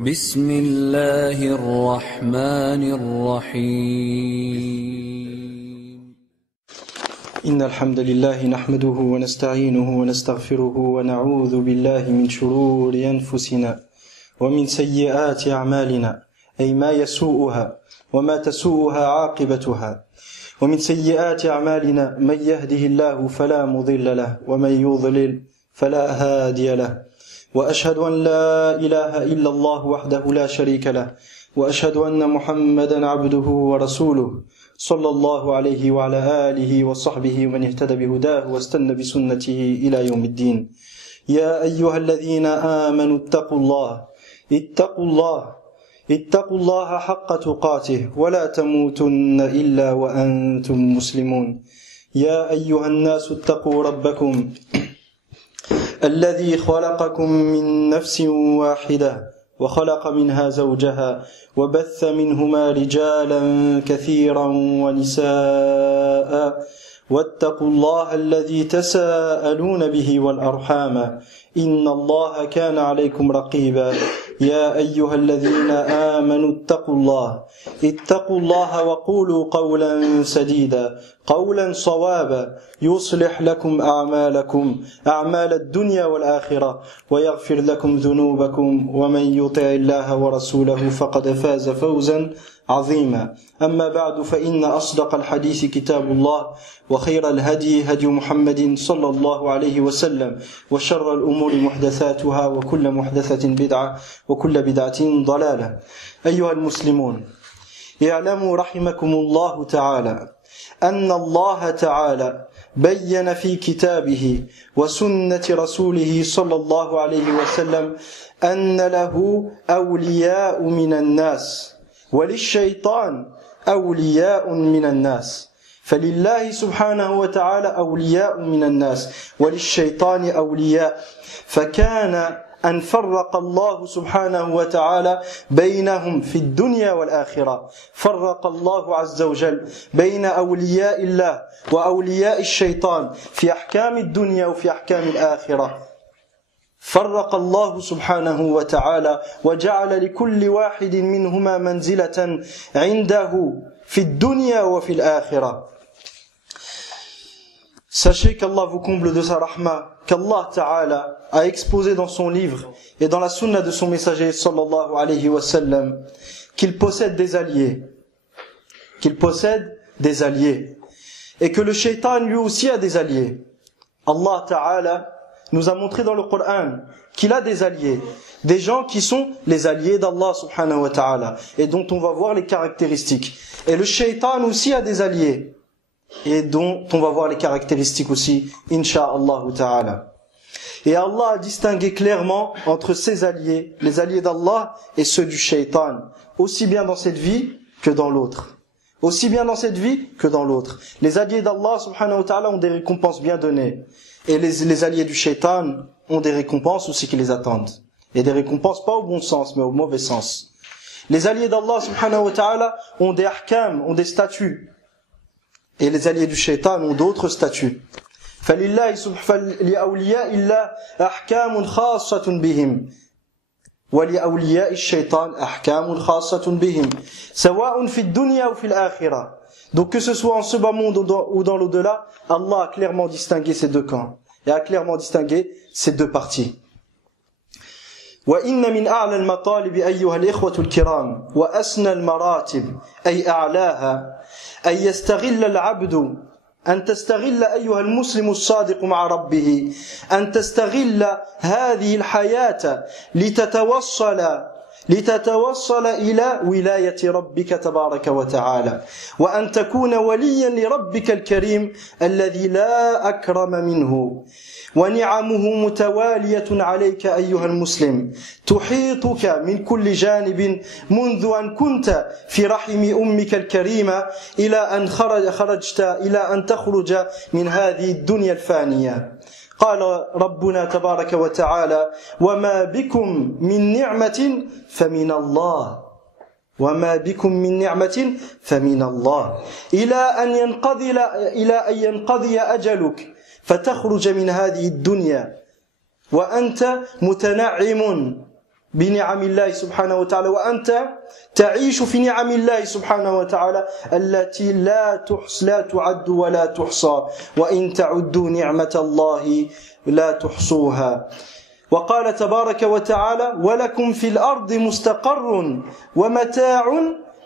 بسم الله الرحمن الرحيم إن الحمد لله نحمده ونستعينه ونستغفره ونعوذ بالله من شرور أنفسنا ومن سيئات أعمالنا أي ما يسوءها وما تسوءها عاقبتها ومن سيئات أعمالنا من يهده الله فلا مضل له ومن يضلل فلا هادي له وأشهد أن لا إله إلا الله وحده لا شريك له وأشهد أن محمدا عبده ورسوله صلى الله عليه وعلى آله وصحبه ومن اهتدى بهداه واستنى بسنته إلى يوم الدين يا أيها الذين آمنوا اتقوا الله حق تقاته ولا تموتن إلا وأنتم مسلمون يا أيها الناس اتقوا ربكم الذي خلقكم من نفس واحدة وخلق منها زوجها وبث منهما رجالا كثيرا ونساء واتقوا الله الذي تساءلون به والأرحام إن الله كان عليكم رقيبا يا أيها الذين آمنوا اتقوا الله وقولوا قولا سديدا قولا صوابا يصلح لكم أعمال الدنيا والآخرة ويغفر لكم ذنوبكم ومن يطع الله ورسوله فقد فاز فوزا عظيما أما بعد فإن أصدق الحديث كتاب الله وخير الهدي هدي محمد صلى الله عليه وسلم وشر الأمور محدثاتها وكل محدثة بدعة وكل بدعة ضلالة أيها المسلمون اعلموا رحمكم الله تعالى أن الله تعالى بين في كتابه وسنة رسوله صلى الله عليه وسلم أن له أولياء من الناس وللشيطان أولياء من الناس فلله سبحانه وتعالى أولياء من الناس وللشيطان أولياء فكان أن فرق الله سبحانه وتعالى بينهم في الدنيا والآخرة فرق الله عز وجل بين أولياء الله وأولياء الشيطان في أحكام الدنيا وفي أحكام الآخرة فرق الله سبحانه وتعالى وجعل لكل واحد منهما منزلة عنده في الدنيا وفي الآخرة. Sachez qu'Allah vous comble de sa rahma, qu'Allah Ta'ala a exposé dans son livre et dans la sunna de son messager sallallahu alayhi wa sallam qu'il possède des alliés, et que le shaitan lui aussi a des alliés. Allah Ta'ala nous a montré dans le Coran qu'il a des alliés, des gens qui sont les alliés d'Allah subhanahu wa ta'ala et dont on va voir les caractéristiques. Et le shaitan aussi a des alliés et dont on va voir les caractéristiques aussi, insha'Allah ta'ala. Et Allah a distingué clairement entre ses alliés, les alliés d'Allah et ceux du shaitan, aussi bien dans cette vie que dans l'autre. Aussi bien dans cette vie que dans l'autre. Les alliés d'Allah subhanahu wa ta'ala ont des récompenses bien données. Et les alliés du shaitan ont des récompenses aussi qui les attendent. Et des récompenses pas au bon sens, mais au mauvais sens. Les alliés d'Allah subhanahu wa ta'ala ont des ahkam, ont des statuts. Et les alliés du shaitan ont d'autres statuts. فَلِأَوْلِيَاءِ اللَّهِ أَحْكَامٌ خَاصَّةٌ بِهِمْ وَلِأَوْلِيَاءِ الشَّيْطَانِ أَحْكَامٌ خَاصَّةٌ بِهِمْ سَوَاءٌ فِي الدُّنْيَا وَفِي الْآخِرَةِ. Donc que ce soit en ce bas monde ou dans l'au-delà, Allah a clairement distingué ces deux camps et a clairement distingué ces deux parties. وَإِنَّ مِنْ أَعْلَى الْمَطَالِبِ أَيُّهَا الْإِخْوَةُ الْكِرَامِ وَأَسْنَى الْمَرَاتِبِ أي أعلاها أن يستغل العبد أن تستغل أيها المسلم الصادق مع ربه أن تستغل هذه الحياة لتتوصل إلى ولاية ربك تبارك وتعالى وأن تكون وليا لربك الكريم الذي لا أكرم منه ونعمه متوالية عليك أيها المسلم تحيطك من كل جانب منذ أن كنت في رحم أمك الكريمة إلى أن تخرج من هذه الدنيا الفانية. قال ربنا تبارك وتعالى وما بكم من نعمة فمن الله إلى أن ينقضي أجلك فتخرج من هذه الدنيا وأنت متنعم بنعم الله سبحانه وتعالى وأنت تعيش في نعم الله سبحانه وتعالى التي لا تعد ولا تحصى وإن تعدوا نعمة الله لا تحصوها. وقال تبارك وتعالى ولكم في الأرض مستقر ومتاع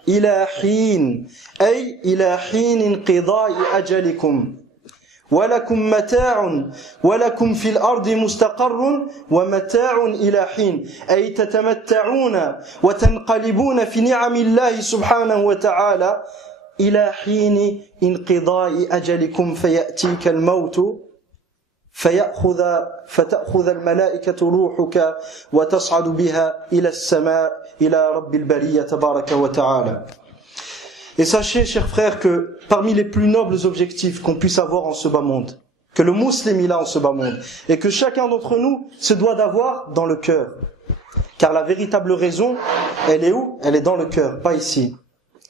إلى حين أي إلى حين انقضاء أجلكم. ولكم متاع ولكم في الأرض مستقر ومتاع إلى حين أي تتمتعون وتنقلبون في نعم الله سبحانه وتعالى إلى حين انقضاء أجلكم فيأتيك الموت فتأخذ الملائكة روحك وتصعد بها إلى السماء إلى رب البرية تبارك وتعالى. Et sachez, chers frères, que parmi les plus nobles objectifs qu'on puisse avoir en ce bas monde, que le musulman il a en ce bas monde, et que chacun d'entre nous se doit d'avoir dans le cœur. Car la véritable raison, elle est où? Elle est dans le cœur, pas ici.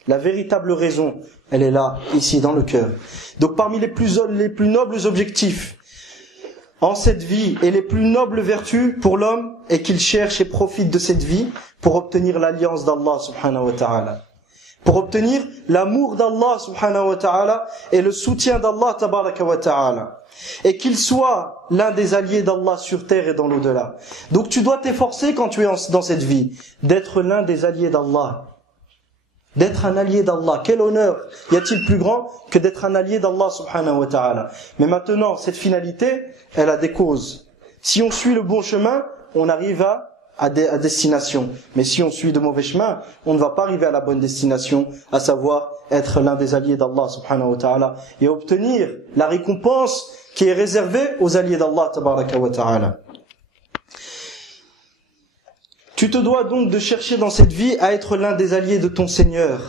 La véritable raison, elle est là, ici, dans le cœur. Donc parmi les plus nobles objectifs en cette vie et les plus nobles vertus pour l'homme est qu'il cherche et profite de cette vie pour obtenir l'alliance d'Allah subhanahu wa ta'ala. Pour obtenir l'amour d'Allah subhanahu wa ta'ala et le soutien d'Allah tabaraka wa ta'ala. Et qu'il soit l'un des alliés d'Allah sur terre et dans l'au-delà. Donc tu dois t'efforcer quand tu es dans cette vie d'être l'un des alliés d'Allah. D'être un allié d'Allah. Quel honneur y a-t-il plus grand que d'être un allié d'Allah subhanahu wa ta'ala. Mais maintenant, cette finalité, elle a des causes. Si on suit le bon chemin, on arrive à destination. Mais si on suit de mauvais chemins, on ne va pas arriver à la bonne destination, à savoir être l'un des alliés d'Allah subhanahu wa ta'ala et obtenir la récompense qui est réservée aux alliés d'Allah tabaraka wa ta'ala. Tu te dois donc de chercher dans cette vie à être l'un des alliés de ton Seigneur,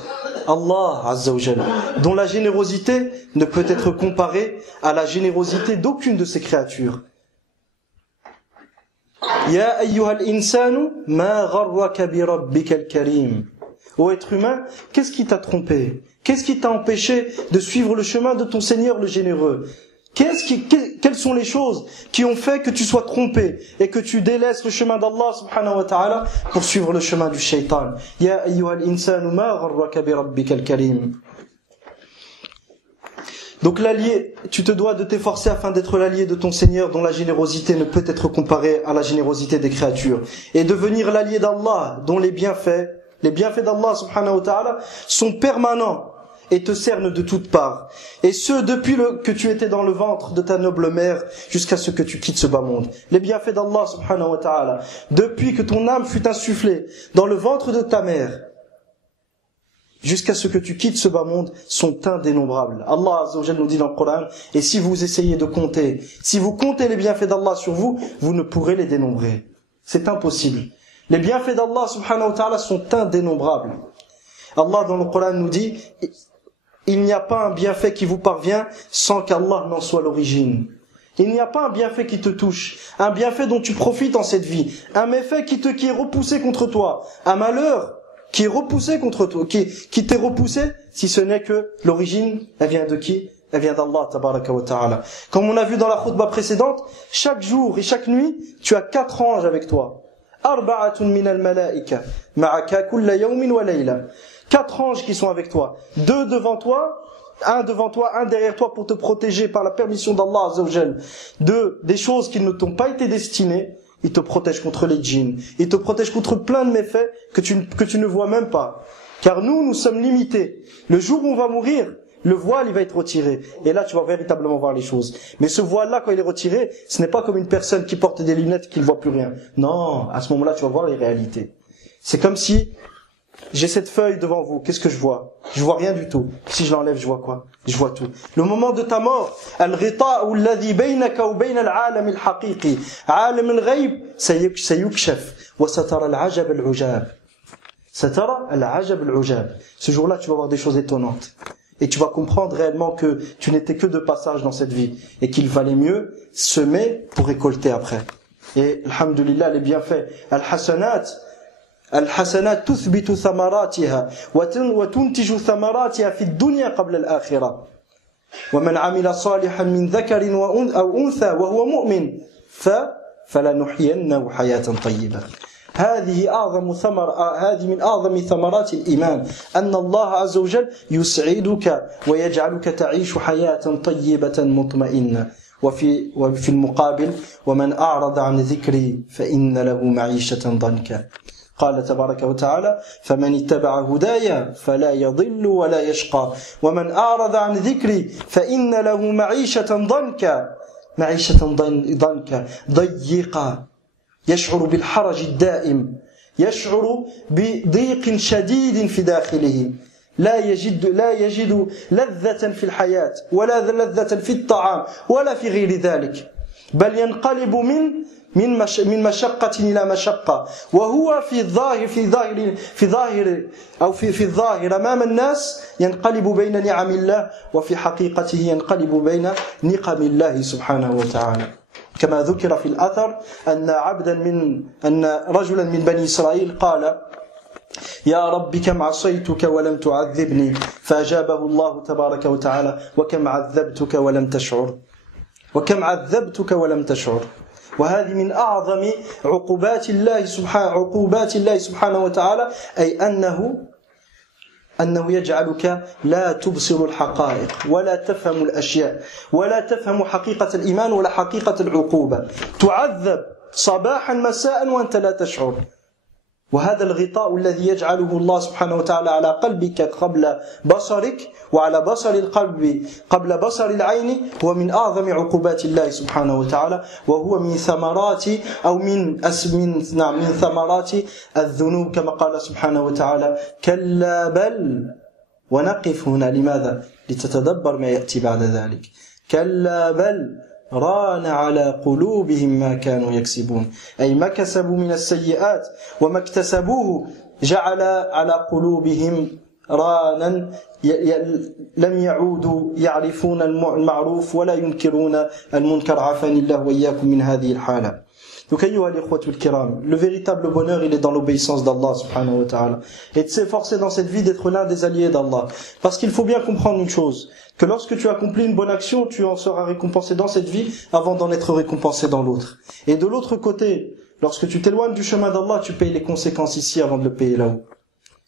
Allah Azza wa Jalla, dont la générosité ne peut être comparée à la générosité d'aucune de ses créatures. Ya ayyuhal insanu ma gharraka bi rabbikal karim. Ô être humain, qu'est-ce qui t'a trompé? Qu'est-ce qui t'a empêché de suivre le chemin de ton Seigneur le généreux? Quelles sont les choses qui ont fait que tu sois trompé et que tu délaisses le chemin d'Allah subhanahu wa ta'ala pour suivre le chemin du shaitan? Ya ayyuhal insanu ma gharraka bi rabbikal karim. Donc l'allié, tu te dois de t'efforcer afin d'être l'allié de ton Seigneur dont la générosité ne peut être comparée à la générosité des créatures. Et devenir l'allié d'Allah dont les bienfaits d'Allah subhanahu wa ta'ala sont permanents et te cernent de toutes parts. Et ce, depuis que tu étais dans le ventre de ta noble mère jusqu'à ce que tu quittes ce bas monde. Les bienfaits d'Allah subhanahu wa ta'ala, depuis que ton âme fut insufflée dans le ventre de ta mère, jusqu'à ce que tu quittes ce bas monde, sont indénombrables. Allah Azza wa Jalla nous dit dans le Coran, et si vous essayez de compter, si vous comptez les bienfaits d'Allah sur vous, vous ne pourrez les dénombrer. C'est impossible. Les bienfaits d'Allah subhanahu wa ta'ala sont indénombrables. Allah dans le Coran nous dit, il n'y a pas un bienfait qui vous parvient sans qu'Allah n'en soit l'origine. Il n'y a pas un bienfait qui te touche, un bienfait dont tu profites en cette vie, un méfait qui est repoussé contre toi, un malheur qui est repoussé contre toi, qui t'est repoussé, si ce n'est que l'origine, elle vient de qui? Elle vient d'Allah tabaraka wa ta'ala. Comme on a vu dans la khutbah précédente, chaque jour et chaque nuit, tu as 4 anges avec toi. Arba'atun minal malaika, ma'aka kulla yawmin wa layla. 4 anges qui sont avec toi. 2 devant toi, un derrière toi pour te protéger par la permission d'Allah Azza wa Jalla des choses qui ne t'ont pas été destinées. Il te protège contre les djinns. Il te protège contre plein de méfaits que tu ne vois même pas. Car nous sommes limités. Le jour où on va mourir, le voile, il va être retiré. Et là, tu vas véritablement voir les choses. Mais ce voile-là, quand il est retiré, ce n'est pas comme une personne qui porte des lunettes et qui ne voit plus rien. Non, à ce moment-là, tu vas voir les réalités. C'est comme si j'ai cette feuille devant vous. Qu'est-ce que je vois? Je vois rien du tout. Si je l'enlève, je vois quoi? Je vois tout. Le moment de ta mort, al-ghita'u alladhi baynaka wa bayna al-'alam al-haqiqi, 'alam al-ghayb sayukshaf wa satara al-'ajab al-'ujab. Satara al-'ajab al-'ujab. Ce jour-là, tu vas voir des choses étonnantes. Et tu vas comprendre réellement que tu n'étais que de passage dans cette vie et qu'il valait mieux semer pour récolter après. Et alhamdulillah, les bienfaits, الحسنات تثبت ثمراتها وتنتج ثمراتها في الدنيا قبل الآخرة ومن عمل صالحا من ذكر أو أنثى وهو مؤمن فلنحيينه حياة طيبة. هذه من أعظم ثمرات الإيمان أن الله عز وجل يسعدك ويجعلك تعيش حياة طيبة مطمئنة. وفي المقابل ومن أعرض عن ذكري فإن له معيشة ضنكا. قال تبارك وتعالى فمن اتبع هدايا فلا يضل ولا يشقى ومن أعرض عن ذكري فإن له معيشة ضنكا ضيقا، يشعر بالحرج الدائم، يشعر بضيق شديد في داخله، لا يجد لذة في الحياة ولا لذة في الطعام ولا في غير ذلك، بل ينقلب من مشقة إلى مشقة، وهو في الظاهر أمام الناس ينقلب بين نعم الله، وفي حقيقته ينقلب بين نقم الله سبحانه وتعالى. كما ذكر في الأثر أن رجلا من بني إسرائيل قال يا رب كم عصيتك ولم تعذبني، فأجابه الله تبارك وتعالى وكم عذبتك ولم تشعر. وهذه من أعظم عقوبات الله سبحانه وتعالى، أي أنه يجعلك لا تبصر الحقائق ولا تفهم الأشياء ولا تفهم حقيقة الإيمان ولا حقيقة العقوبة، تعذب صباحا مساء وأنت لا تشعر. وهذا الغطاء الذي يجعله الله سبحانه وتعالى على قلبك قبل بصرك وعلى بصر القلب قبل بصر العين هو من أعظم عقوبات الله سبحانه وتعالى، وهو من ثمرات ثمرات الذنوب، كما قال سبحانه وتعالى كلا بل. ونقف هنا لماذا؟ لتتدبر ما يأتي بعد ذلك. كلا بل ران على قلوبهم ما كانوا يكسبون، أي ما كسبوا من السيئات وما اكتسبوه جعل على قلوبهم رانا، لم يعودوا يعرفون المعروف ولا ينكرون المنكر. عافاني الله وإياكم من هذه الحالة. Donc, ayyuha al-ikhwatu al-kiram, le véritable bonheur, il est dans l'obéissance d'Allah subhanahu wa ta'ala. Et de s'efforcer dans cette vie d'être l'un des alliés d'Allah. Parce qu'il faut bien comprendre une chose, que lorsque tu accomplis une bonne action, tu en seras récompensé dans cette vie avant d'en être récompensé dans l'autre. Et de l'autre côté, lorsque tu t'éloignes du chemin d'Allah, tu payes les conséquences ici avant de le payer là-haut.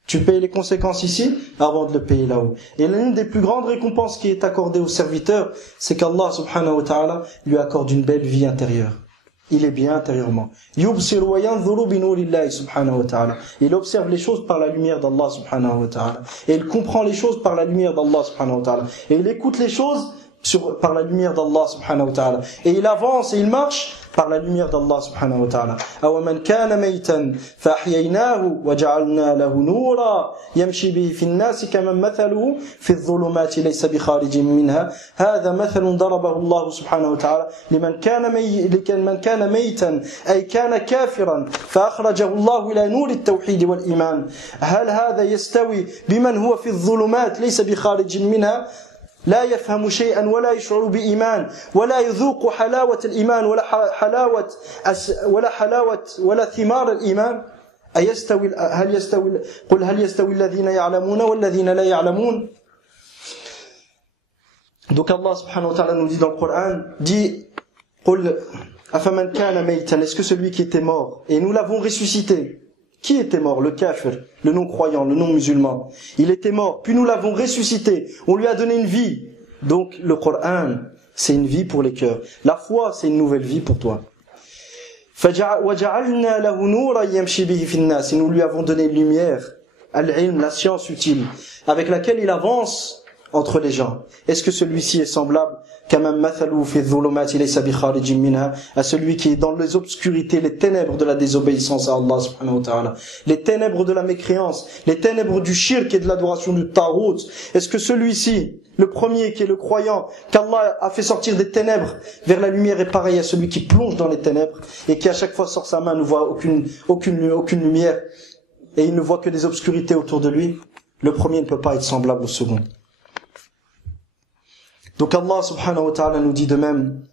Tu payes les conséquences ici avant de le payer là-haut. Et l'une des plus grandes récompenses qui est accordée au serviteur, c'est qu'Allah subhanahu wa ta'ala lui accorde une belle vie intérieure. Il est bien intérieurement. Il observe les choses par la lumière d'Allah subhanahu wa ta'ala. Et il comprend les choses par la lumière d'Allah subhanahu wa ta'ala. Et il écoute les choses par la lumière d'Allah subhanahu wa ta'ala. Et il avance et il marche par la lumière d'Allah subhanahu wa ta'ala. أَوَمَنْ كَانَ مَيْتًا فَأَحْيَيْنَاهُ وَجَعَلْنَا لَهُ نُورًا يَمْشِي بِهِ فِي النَّاسِ كَمَنْ مَثَلُهُ فِي الظُّلُمَاتِ لَيْسَ بِخَارِجٍ مِنْهَا هذا مثل ضربه الله سبحانه وتعالى لمن كان ميتا أي كان كافرا فأخرجه الله إلى نور التوحيد والإيمان. هل هذا يستوي بمن هو في الظلمات ليس بخارج منها لا يفهم شيئا ولا يشعر بإيمان ولا يذوق حلاوة الإيمان ولا ثمار الإيمان؟ هل يستوي الذين يعلمون والذين لا يعلمون؟ Donc Allah subhanahu wa ta'ala nous dit dans le Coran, dit قل أفمن كان ميتا, est-ce que celui qui était mort et nous l'avons ressuscité? Qui était mort? Le kafir, le non-croyant, le non-musulman. Il était mort, puis nous l'avons ressuscité. On lui a donné une vie. Donc le Coran, c'est une vie pour les cœurs. La foi, c'est une nouvelle vie pour toi. وَجَعَلْنَا لَهُ نُورًا يَمْشِي بِهِ فِي النَّاسِ. Et nous lui avons donné une lumière, al-ilm, la science utile, avec laquelle il avance entre les gens. Est-ce que celui-ci est semblable à celui qui est dans les obscurités, les ténèbres de la désobéissance à Allah subhanahu wa ta'ala, les ténèbres de la mécréance, les ténèbres du shirk et de l'adoration du tarout? Est-ce que celui-ci, le premier qui est le croyant, qu'Allah a fait sortir des ténèbres vers la lumière, est pareil à celui qui plonge dans les ténèbres et qui à chaque fois sort sa main ne voit aucune lumière et il ne voit que des obscurités autour de lui? Le premier ne peut pas être semblable au second. Donc Allah subhanahu wa ta'ala nous dit de même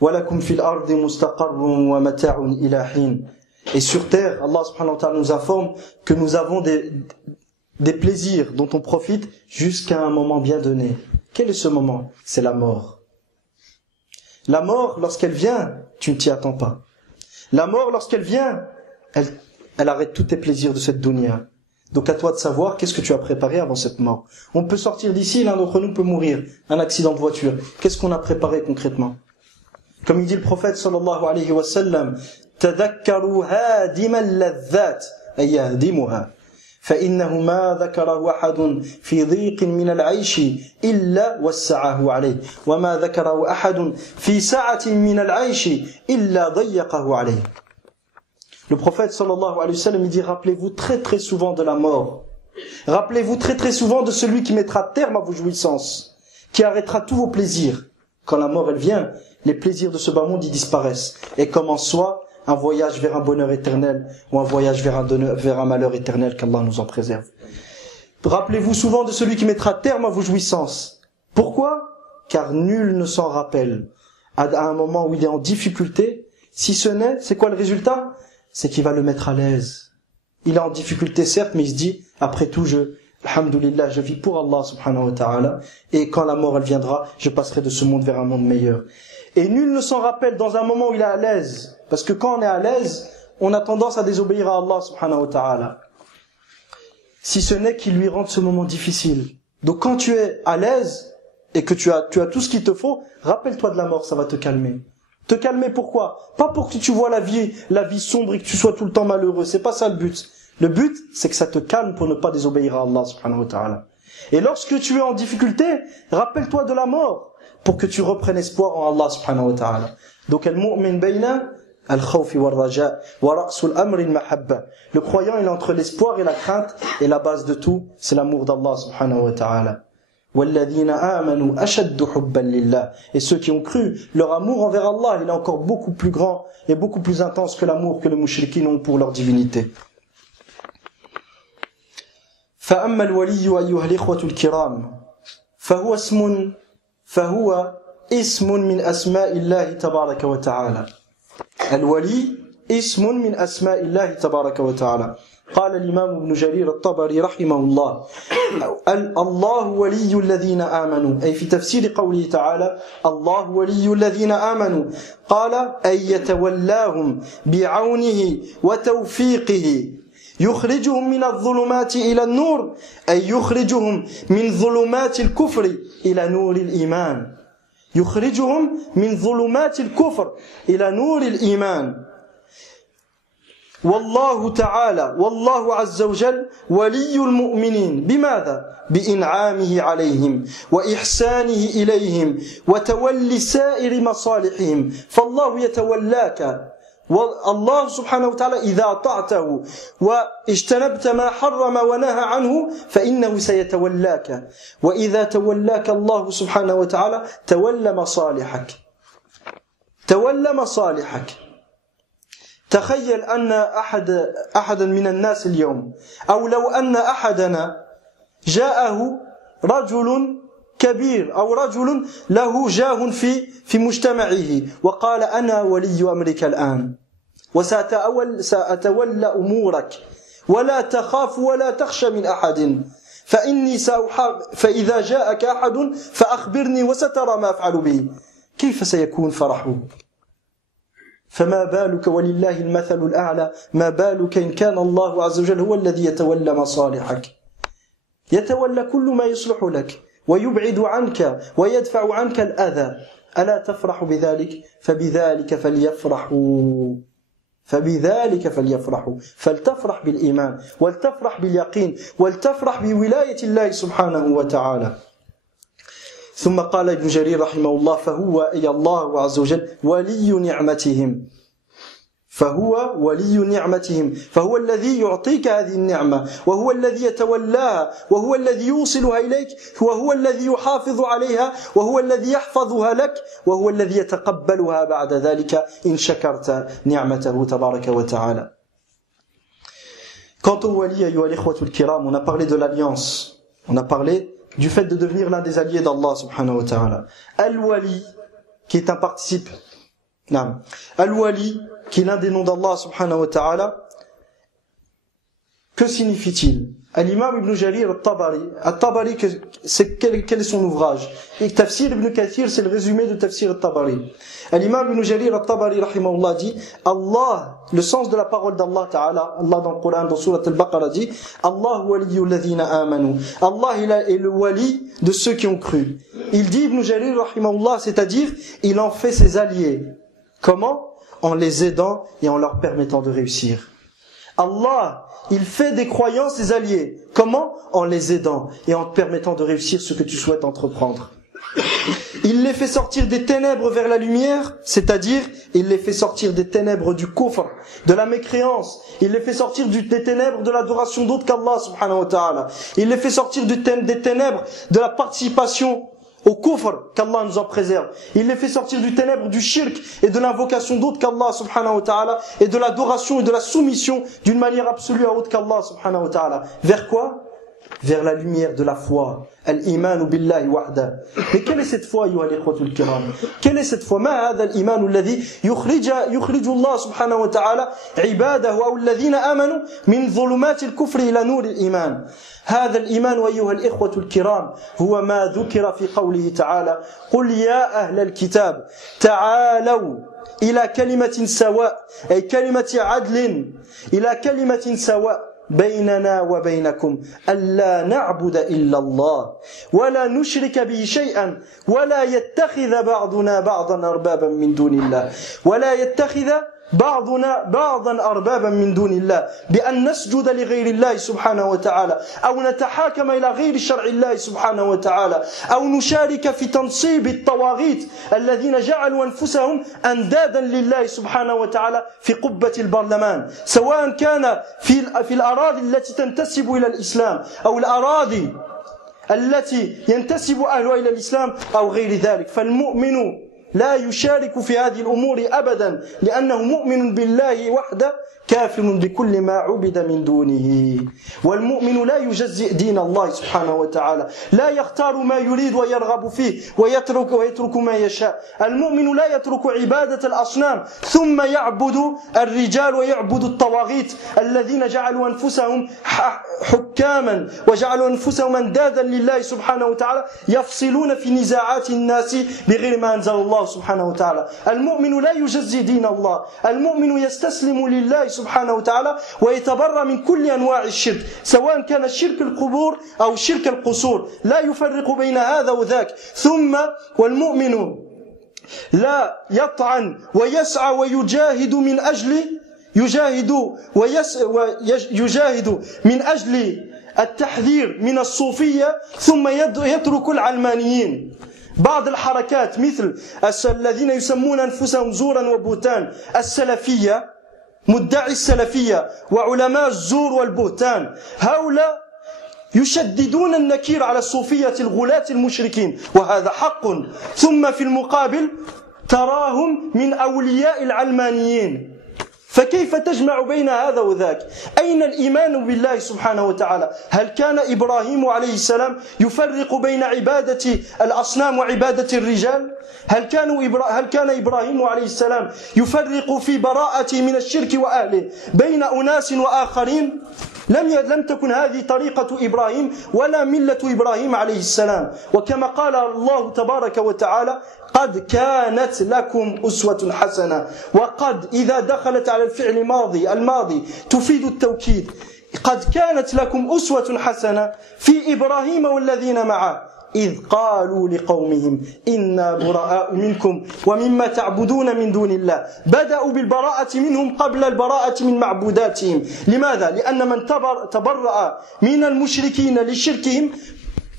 وَلَكُمْ فِي الْأَرْضِ مُسْتَقَرٌّ وَمَتَاعٌ إِلَى حِينٍ. Et sur terre, Allah subhanahu wa ta'ala nous informe que nous avons des plaisirs dont on profite jusqu'à un moment bien donné. Quel est ce moment? C'est la mort. La mort, lorsqu'elle vient, tu ne t'y attends pas. La mort, lorsqu'elle vient, elle arrête tous tes plaisirs de cette dunya. Donc à toi de savoir qu'est-ce que tu as préparé avant cette mort. On peut sortir d'ici, l'un d'entre nous peut mourir, un accident de voiture. Qu'est-ce qu'on a préparé concrètement? Comme il dit le prophète sallallahu alayhi wa sallam, تذكروا هادم اللذات أي يهدمها فإنه ما ذكره أحد في ضيق من العيش إلا وسعه عليه وما ذكره أحد في سعة من العيش إلا ضيقه عليه. Le prophète sallallahu alayhi wa sallam il dit, rappelez-vous très très souvent de la mort. Rappelez-vous très très souvent de celui qui mettra terme à vos jouissances, qui arrêtera tous vos plaisirs. Quand la mort elle vient, les plaisirs de ce bas monde ils disparaissent et commence soit un voyage vers un bonheur éternel ou un voyage vers un malheur éternel, qu'Allah nous en préserve. Rappelez-vous souvent de celui qui mettra terme à vos jouissances. Pourquoi? Car nul ne s'en rappelle à un moment où il est en difficulté, si ce n'est, c'est quoi le résultat? C'est qu'il va le mettre à l'aise. Il est en difficulté certes, mais il se dit, après tout, alhamdulillah, je vis pour Allah subhanahu wa ta'ala, et quand la mort elle viendra, je passerai de ce monde vers un monde meilleur. Et nul ne s'en rappelle dans un moment où il est à l'aise, parce que quand on est à l'aise, on a tendance à désobéir à Allah subhanahu wa ta'ala. Si ce n'est qu'il lui rende ce moment difficile. Donc quand tu es à l'aise, et que tu as tout ce qu'il te faut, rappelle-toi de la mort, ça va te calmer. Te calmer pourquoi? Pas pour que tu vois la vie sombre et que tu sois tout le temps malheureux, c'est pas ça le but. Le but, c'est que ça te calme pour ne pas désobéir à Allah subhanahu wa ta'ala. Et lorsque tu es en difficulté, rappelle-toi de la mort, pour que tu reprennes espoir en Allah subhanahu wa ta'ala. Donc, al-mu'min bayna al-khawfi wal-raja wa ra'sul amri al-mahabba. Le croyant, il est entre l'espoir et la crainte, et la base de tout, c'est l'amour d'Allah subhanahu wa ta'ala. وَالَّذِينَ آمَنُوا أَشَدُّ حُبًّا لِلَّهِ. Et ceux qui ont cru, leur amour envers Allah, il est encore beaucoup plus grand et beaucoup plus intense que l'amour que les mushrikines ont pour leur divinité. فأما الولي أيها الإخوة الكرام فهو اسم من أسماء الله تبارك وتعالى. الولي اسم من أسماء الله تبارك وتعالى. قال الإمام ابن جرير الطبري رحمه الله الله ولي الذين آمنوا، أي في تفسير قوله تعالى الله ولي الذين آمنوا، قال أي يتولاهم بعونه وتوفيقه يخرجهم من الظلمات إلى النور، أي يخرجهم من ظلمات الكفر إلى نور الإيمان، يخرجهم من ظلمات الكفر إلى نور الإيمان. والله تعالى والله عز وجل ولي المؤمنين بماذا؟ بإنعامه عليهم وإحسانه إليهم وتولي سائر مصالحهم. فالله يتولاك، والله سبحانه وتعالى إذا أطعته واجتنبت ما حرم ونهى عنه فإنه سيتولاك، وإذا تولاك الله سبحانه وتعالى تولى مصالحك. تخيل أن أحدا من الناس اليوم، أو لو أن أحدنا جاءه رجل كبير أو رجل له جاه في مجتمعه وقال أنا ولي أمرك الآن وسأتولى أمورك ولا تخاف ولا تخشى من أحد، فإذا جاءك أحد فأخبرني وسترى ما أفعل به. كيف سيكون فرحه؟ فما بالك ولله المثل الأعلى، ما بالك إن كان الله عز وجل هو الذي يتولى مصالحك، يتولى كل ما يصلح لك ويبعد عنك ويدفع عنك الأذى. ألا تفرح بذلك؟ فبذلك فليفرحوا. فلتفرح بالإيمان، ولتفرح باليقين، ولتفرح بولاية الله سبحانه وتعالى. ثم قال ابن جرير رحمه الله فهو أي الله عز وجل ولي نعمتهم، فهو الذي يعطيك هذه النعمة، وهو الذي يتولاها، وهو الذي يوصلها إليك، وهو الذي يحافظ عليها، وهو الذي يحفظها لك، وهو الذي يتقبلها بعد ذلك إن شكرت نعمته تبارك وتعالى. Quant au wali, ayyuha al-ikhwatul kiram, on a parlé de l'alliance, on a parlé du fait de devenir l'un des alliés d'Allah subhanahu wa ta'ala. Al-wali, qui est un participe. Al-wali, qui est l'un des noms d'Allah subhanahu wa ta'ala. Que signifie-t-il? l'imam Ibn Jarir al-Tabari, quel est son ouvrage? Et Tafsir Ibn Kathir, c'est le résumé de Tafsir al-Tabari. L'imam Ibn Jarir al-Tabari, rahimahullah, dit, Allah, le sens de la parole d'Allah Ta'ala, Allah dans le Coran, dans Surat al-Baqarah dit, Allah waliyyu alladhina amanu. Allah est le wali de ceux qui ont cru. Il dit, Ibn Jarir, rahimahullah, c'est-à-dire, il en fait ses alliés. Comment? En les aidant et en leur permettant de réussir. Allah, il fait des croyants ses alliés. Comment? En les aidant et en te permettant de réussir ce que tu souhaites entreprendre. Il les fait sortir des ténèbres vers la lumière, c'est-à-dire, il les fait sortir des ténèbres du kufr, de la mécréance. Il les fait sortir des ténèbres de l'adoration d'autre qu'Allah subhanahu wa ta'ala. Il les fait sortir des ténèbres de la participation au kufr, qu'Allah nous en préserve. Il les fait sortir du ténèbre du shirk et de l'invocation d'autre qu'Allah subhanahu wa ta'ala et de l'adoration et de la soumission d'une manière absolue à autre qu'Allah subhanahu wa ta'ala. Vers quoi? Vers la lumière de la foi. Al-imanu billahi wahda. Mais quelle est cette foi, ayyuha al-ikhwatul kiram? Quelle est cette foi? Ma hadha al-imanu alladhi yukhriju Allah subhanahu wa ta'ala ibadahu aw alladhina amanu min dhulumati al-kufri ila nur al-iman. هذا الإيمان أيها الإخوة الكرام هو ما ذكر في قوله تعالى قل يا أهل الكتاب تعالوا إلى كلمة سواء أي كلمة عدل إلى كلمة سواء بيننا وبينكم ألا نعبد إلا الله ولا نشرك به شيئا ولا يتخذ بعضنا بعضا أربابا من دون الله ولا يتخذ بعضنا بعضا أربابا من دون الله بأن نسجد لغير الله سبحانه وتعالى أو نتحاكم إلى غير شرع الله سبحانه وتعالى أو نشارك في تنصيب الطواغيت الذين جعلوا أنفسهم أندادا لله سبحانه وتعالى في قبة البرلمان سواء كان في الأراضي التي تنتسب إلى الإسلام أو الأراضي التي ينتسب أهلها إلى الإسلام أو غير ذلك. فالمؤمن لا يشارك في هذه الأمور أبدا لأنه مؤمن بالله وحده كافر بكل ما عبد من دونه. والمؤمن لا يجزئ دين الله سبحانه وتعالى لا يختار ما يريد ويرغب فيه ويترك ما يشاء. المؤمن لا يترك عبادة الأصنام ثم يعبد الرجال ويعبد الطواغيت الذين جعلوا أنفسهم حكاما وجعلوا أنفسهم أندادا لله سبحانه وتعالى يفصلون في نزاعات الناس بغير ما أنزل الله سبحانه وتعالى. المؤمن لا يجزي دين الله. المؤمن يستسلم لله سبحانه وتعالى ويتبرأ من كل أنواع الشرك سواء كان شرك القبور أو شرك القصور لا يفرق بين هذا وذاك. ثم والمؤمن لا يطعن ويسعى ويجاهد من أجل يجاهد من أجل التحذير من الصوفية ثم يترك العلمانيين. بعض الحركات مثل الذين يسمون أنفسهم زورا وبهتان السلفية مدعي السلفية وعلماء الزور والبهتان هؤلاء يشددون النكير على الصوفية الغلاة المشركين وهذا حق. ثم في المقابل تراهم من أولياء العلمانيين. فكيف تجمع بين هذا وذاك؟ أين الإيمان بالله سبحانه وتعالى؟ هل كان إبراهيم عليه السلام يفرق بين عبادة الأصنام وعبادة الرجال؟ هل كان إبراهيم عليه السلام يفرق في براءته من الشرك وأهله بين أناس وآخرين؟ لم تكن هذه طريقة إبراهيم ولا ملة إبراهيم عليه السلام. وكما قال الله تبارك وتعالى قد كانت لكم أسوة حسنة. وقد إذا دخلت على الفعل الماضي تفيد التوكيد. قد كانت لكم أسوة حسنة في إبراهيم والذين معه إذ قالوا لقومهم إنا براء منكم ومما تعبدون من دون الله. بدأوا بالبراءة منهم قبل البراءة من معبوداتهم. لماذا؟ لأن من تبرأ من المشركين لشركهم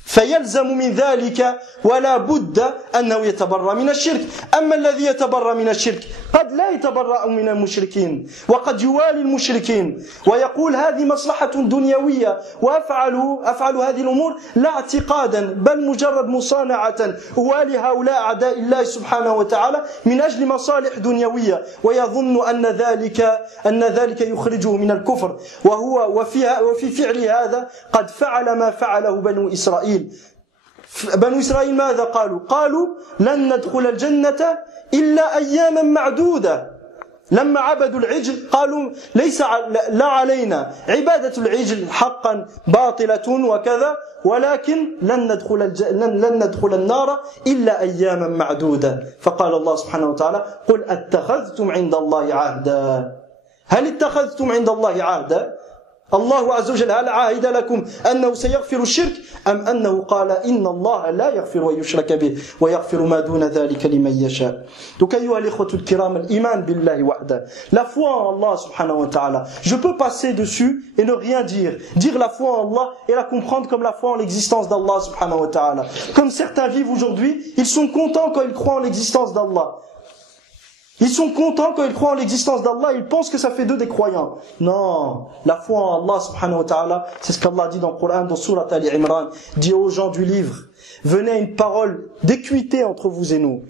فيلزم من ذلك ولا بد أنه يتبرأ من الشرك. أما الذي يتبرأ من الشرك قد لا يتبرأ من المشركين وقد يوالي المشركين ويقول هذه مصلحة دنيوية وأفعل هذه الأمور لا اعتقادا بل مجرد مصانعة أوالي هؤلاء أعداء الله سبحانه وتعالى من أجل مصالح دنيوية ويظن أن ذلك يخرجه من الكفر. وفي فعل هذا قد فعل ما فعله بنو إسرائيل. بنو إسرائيل ماذا قالوا؟ قالوا لن ندخل الجنة إلا أياما معدودة. لما عبدوا العجل قالوا ليس لا علينا عبادة العجل حقا باطلة وكذا ولكن لن ندخل النار إلا أياما معدودة فقال الله سبحانه وتعالى قل اتخذتم عند الله عهدا هل اتخذتم عند الله عهدا الله عز وجل هل عاهد لكم أنه سيغفر الشرك أم أنه قال إن الله لا يغفر ويشرك به ويغفر ما دون ذلك لمن يشاء. Donc أيها الإخوة الكرام الإيمان بالله وحده, la foi en Allah subhanahu wa ta'ala, je peux passer dessus et ne rien dire la foi en Allah et la comprendre comme la foi en l'existence d'Allah subhanahu wa ta'ala. Comme certains vivent aujourd'hui, ils sont contents quand ils croient en l'existence d'Allah. Ils sont contents quand ils croient en l'existence d'Allah, ils pensent que ça fait d'eux des croyants. Non, la foi en Allah subhanahu wa ta'ala, c'est ce qu'Allah dit dans le Coran, dans Surat Ali Imran, dit aux gens du livre, venez à une parole d'équité entre vous et nous.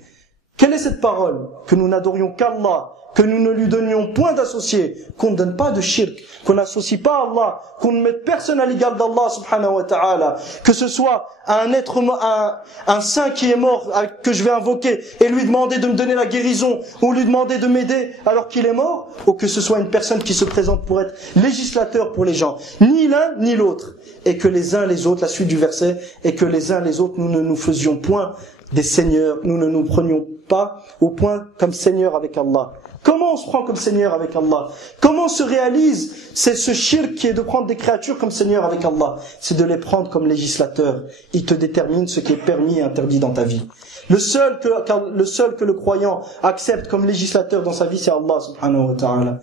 Quelle est cette parole? Que nous n'adorions qu'Allah, que nous ne lui donnions point d'associés, qu'on ne donne pas de shirk, qu'on n'associe pas Allah, qu'on ne mette personne à l'égal d'Allah subhanahu wa ta'ala, que ce soit un saint qui est mort, que je vais invoquer, et lui demander de me donner la guérison, ou lui demander de m'aider alors qu'il est mort, ou que ce soit une personne qui se présente pour être législateur pour les gens, ni l'un ni l'autre, et que les uns les autres, la suite du verset, et que les uns les autres, nous ne nous faisions point des seigneurs, nous ne nous prenions pas au point comme seigneur avec Allah. Comment on se prend comme Seigneur avec Allah? Comment se réalise ce shirk qui est de prendre des créatures comme Seigneur avec Allah? C'est de les prendre comme législateurs. Ils te déterminent ce qui est permis et interdit dans ta vie. Le seul que le croyant accepte comme législateur dans sa vie, c'est Allah subhanahu wa ta'ala.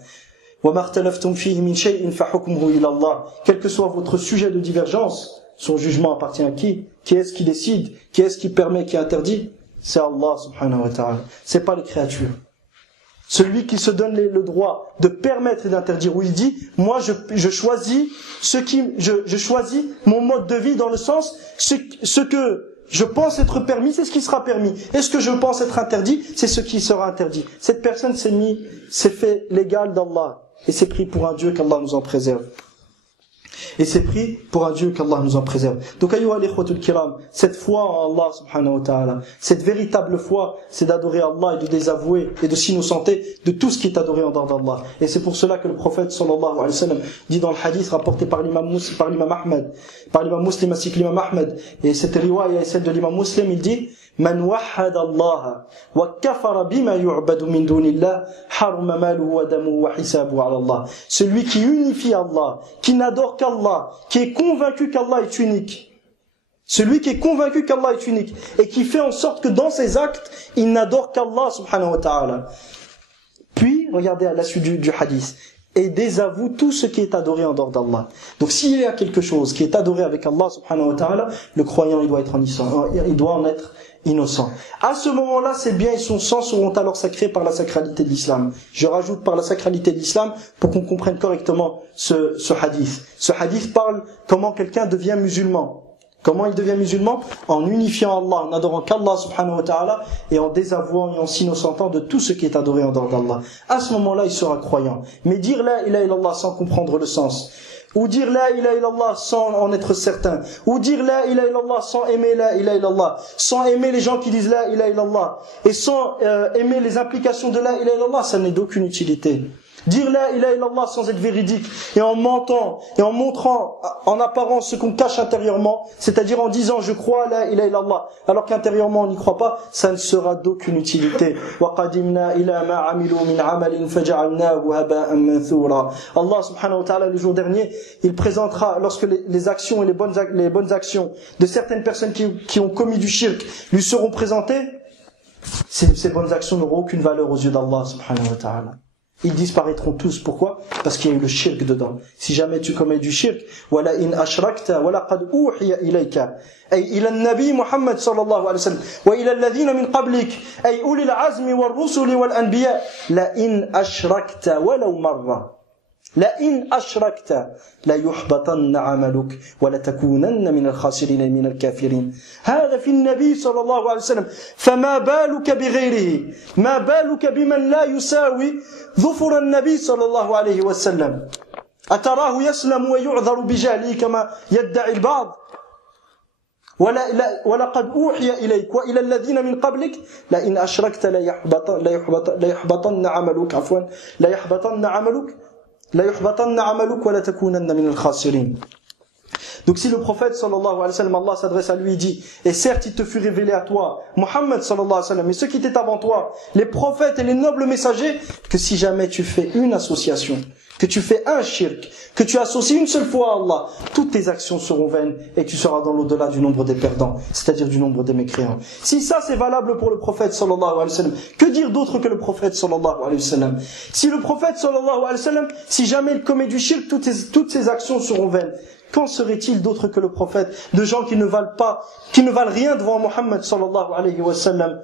وَمَا اخْتَلَفْتُمْ فِيهِ مِنْ شَيْءٍ فَحُكْمُهُ إِلَى اللَّهِ. Quel que soit votre sujet de divergence, son jugement appartient à qui? Qui est-ce qui décide? Qui est-ce qui permet, qui interdit? C'est Allah subhanahu wa ta'ala. C'est pas les créatures. Celui qui se donne le droit de permettre et d'interdire, où il dit, moi je choisis je choisis mon mode de vie dans le sens, ce que je pense être permis, c'est ce qui sera permis. Et ce que je pense être interdit, c'est ce qui sera interdit. Cette personne s'est fait l'égal d'Allah. Et c'est pris pour un Dieu qu'Allah nous en préserve. Et c'est pris pour un Dieu qu'Allah nous en préserve. Donc, ayyuha al-ikhwatul kiram, cette foi en Allah subhanahu wa ta'ala, cette véritable foi, c'est d'adorer Allah et de désavouer et de s'innocenter de tout ce qui est adoré en dehors d'Allah. Et c'est pour cela que le prophète sallallahu alayhi wa sallam dit dans le hadith rapporté par l'imam Ahmed, par l'imam Muslim ainsi que l'imam Ahmed, et cette riwaya est celle de l'imam Muslim, il dit Man wahhada Allah wa kafara bima yu'badu min dunillah haruma maluhu wa damuhu wa hisabuhu ala Allah. Celui qui unifie Allah, qui n'adore qu'Allah, qui est convaincu qu'Allah est unique. Celui qui est convaincu qu'Allah est unique et qui fait en sorte que dans ses actes, il n'adore qu'Allah subhanahu wa ta'ala. Puis, regardez à la suite du hadith. Et désavoue tout ce qui est adoré en dehors d'Allah. Donc s'il y a quelque chose qui est adoré avec Allah subhanahu wa ta'ala, le croyant il doit être en innocent. À ce moment-là, ses biens et son sang seront alors sacrés par la sacralité de l'islam. Je rajoute par la sacralité de l'islam pour qu'on comprenne correctement ce hadith. Ce hadith parle comment quelqu'un devient musulman. Comment il devient musulman? En unifiant Allah, en adorant qu'Allah subhanahu wa ta'ala et en désavouant et en s'innocentant de tout ce qui est adoré en dehors d'Allah. À ce moment-là, il sera croyant. Mais dire la ilaha illallah sans comprendre le sens, ou dire la ilaha illallah sans en être certain, ou dire la ilaha illallah sans aimer la ilaha illallah, sans aimer les gens qui disent la ilaha illallah, et sans aimer les implications de la ilaha illallah, ça n'est d'aucune utilité. Dire la ilaha illallah sans être véridique et en mentant et en montrant en apparence ce qu'on cache intérieurement, c'est-à-dire en disant je crois la ilaha illallah alors qu'intérieurement on n'y croit pas, ça ne sera d'aucune utilité. وَقَدِمْنَا إِلَى مَا عَمِلُوا مِنْ عَمَلٍ فَجَعَلْنَاهُ هَبَاءً مَنْثُورًا. Allah subhanahu wa ta'ala le jour dernier, il présentera lorsque les actions et les bonnes actions de certaines personnes qui ont commis du shirk lui seront présentées, ces bonnes actions n'auront aucune valeur aux yeux d'Allah subhanahu wa ta'ala. Ils disparaîtront tous. Pourquoi? Parce qu'il y a eu le shirk dedans. Si jamais tu commets du shirk, wala in ashrakta wala qad uhiya ilayka ay ila an-nabi Muhammad sallallahu alayhi wa sallam wa ila alladhina min qablik ay ulil azmi war rusuli wal anbiya la in ashrakta walau marra لئن أشركت ليحبطن عملك ولتكونن من الخاسرين من الكافرين. هذا في النبي صلى الله عليه وسلم فما بالك بغيره ما بالك بمن لا يساوي ظفر النبي صلى الله عليه وسلم أتراه يسلم ويعذر بجهله كما يدعي البعض وَلَقَدْ أُوحِيَ إِلَيْكَ وَإِلَى الَّذِينَ مِنْ قَبْلِكَ لَإِنْ أَشْرَكْتَ لَيَحْبَطَنَّ عَمَلُكَ وَلَتَكُونَنَّ مِنَ الْخَاسِرِينَ. Donc si le prophète sallallahu alayhi wa sallam, Allah s'adresse à lui et dit, et certes il te fut révélé à toi, Muhammad sallallahu alayhi wa sallam, et ceux qui étaient avant toi, les prophètes et les nobles messagers, que si jamais tu fais une association, que tu fais un shirk, que tu associes une seule fois à Allah, toutes tes actions seront vaines et tu seras dans l'au-delà du nombre des perdants, c'est-à-dire du nombre des mécréants. Si ça c'est valable pour le prophète sallallahu alayhi wa sallam, que dire d'autre que le prophète sallallahu alayhi wa sallam? Si le prophète sallallahu alayhi wa sallam, si jamais il commet du shirk, toutes ses actions seront vaines. Qu'en serait-il d'autre que le prophète, de gens qui ne valent rien devant Muhammad sallallahu alayhi wa sallam?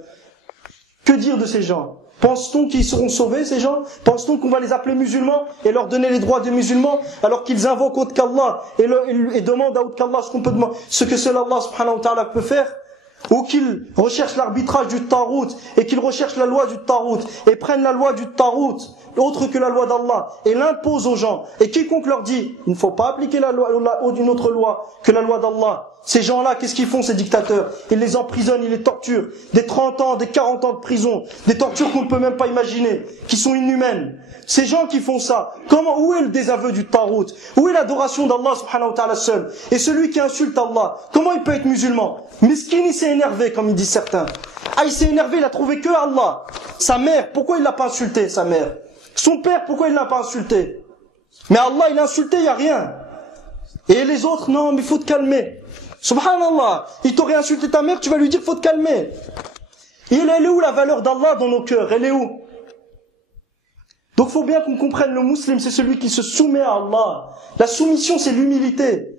Que dire de ces gens? Pense-t-on qu'ils seront sauvés, ces gens? Pense-t-on qu'on va les appeler musulmans et leur donner les droits des musulmans alors qu'ils invoquent autre qu'Allah et demandent à autre qu'Allah ce que seul Allah subhanahu wa ta'ala peut faire? Ou qu'ils recherchent l'arbitrage du Tarout et qu'ils recherchent la loi du Tarout et prennent la loi du Tarout autre que la loi d'Allah et l'imposent aux gens, et quiconque leur dit il ne faut pas appliquer la loi d'une autre loi que la loi d'Allah, ces gens-là, qu'est-ce qu'ils font, ces dictateurs? Ils les emprisonnent, ils les torturent, des 30 ans, des 40 ans de prison, des tortures qu'on ne peut même pas imaginer, qui sont inhumaines. Ces gens qui font ça, où est le désaveu du Tarout? Où est l'adoration d'Allah subhanahu wa ta'ala seul? Et celui qui insulte Allah, comment il peut être musulman? Miskin, il s'est énervé, comme ils disent certains. Il s'est énervé, il a trouvé que Allah. Sa mère, pourquoi il l'a pas insulté, sa mère? Son père, pourquoi il l'a pas insulté? Mais Allah, il a insulté, il n'y a rien. Et les autres, non, mais il faut te calmer. Subhanallah, il t'aurait insulté ta mère, tu vas lui dire, faut te calmer. Et elle est où la valeur d'Allah dans nos cœurs? Elle est où? Donc il faut bien qu'on comprenne, le musulman, c'est celui qui se soumet à Allah. La soumission, c'est l'humilité.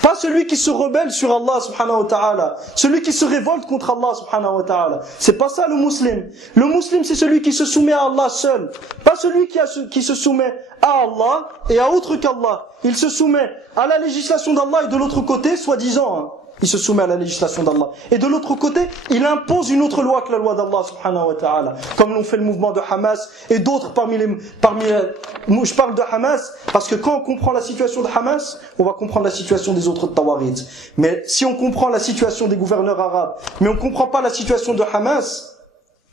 Pas celui qui se rebelle sur Allah subhanahu wa ta'ala, celui qui se révolte contre Allah subhanahu wa ta'ala. C'est pas ça le musulman. Le musulman, c'est celui qui se soumet à Allah seul. Pas celui qui se soumet à Allah et à autre qu'Allah. Il se soumet à la législation d'Allah et de l'autre côté, soi-disant, il se soumet à la législation d'Allah. Et de l'autre côté, il impose une autre loi que la loi d'Allah subhanahu wa ta'ala. Comme l'ont fait le mouvement de Hamas et d'autres je parle de Hamas parce que quand on comprend la situation de Hamas, on va comprendre la situation des autres Tawarid. Mais si on comprend la situation des gouverneurs arabes, mais on ne comprend pas la situation de Hamas,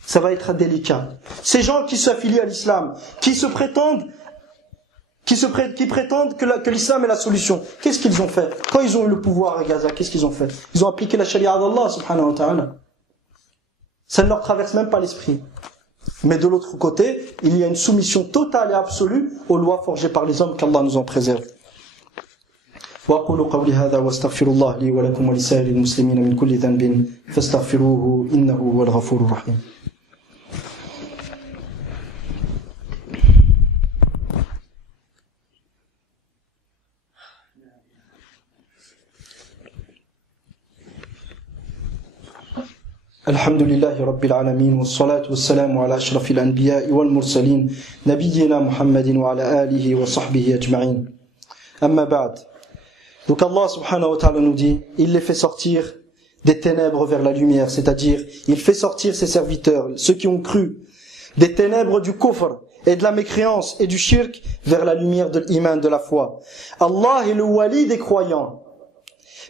ça va être délicat. Ces gens qui s'affilient à l'islam, qui prétendent que l'islam est la solution. Qu'est-ce qu'ils ont fait? Quand ils ont eu le pouvoir à Gaza, qu'est-ce qu'ils ont fait? Ils ont appliqué la charia d'Allah subhanahu wa ta'ala. Ça ne leur traverse même pas l'esprit. Mais de l'autre côté, il y a une soumission totale et absolue aux lois forgées par les hommes, qu'Allah nous en préserve. وأقول قولي هذا واستغفر الله لي ولكم ولسائر المسلمين من كل ذنب فاستغفروه إنه هو الغفور الرحيم. الحمد لله رب العالمين والصلاة والسلام على أشرف الأنبياء والمرسلين نبينا محمد وعلى آله وصحبه أجمعين أما بعد. Donc Allah subhanahu wa ta'ala nous dit, il les fait sortir des ténèbres vers la lumière, c'est-à-dire il fait sortir ses serviteurs, ceux qui ont cru, des ténèbres du kufr et de la mécréance et du shirk vers la lumière de l'iman, de la foi. Allah est le wali des croyants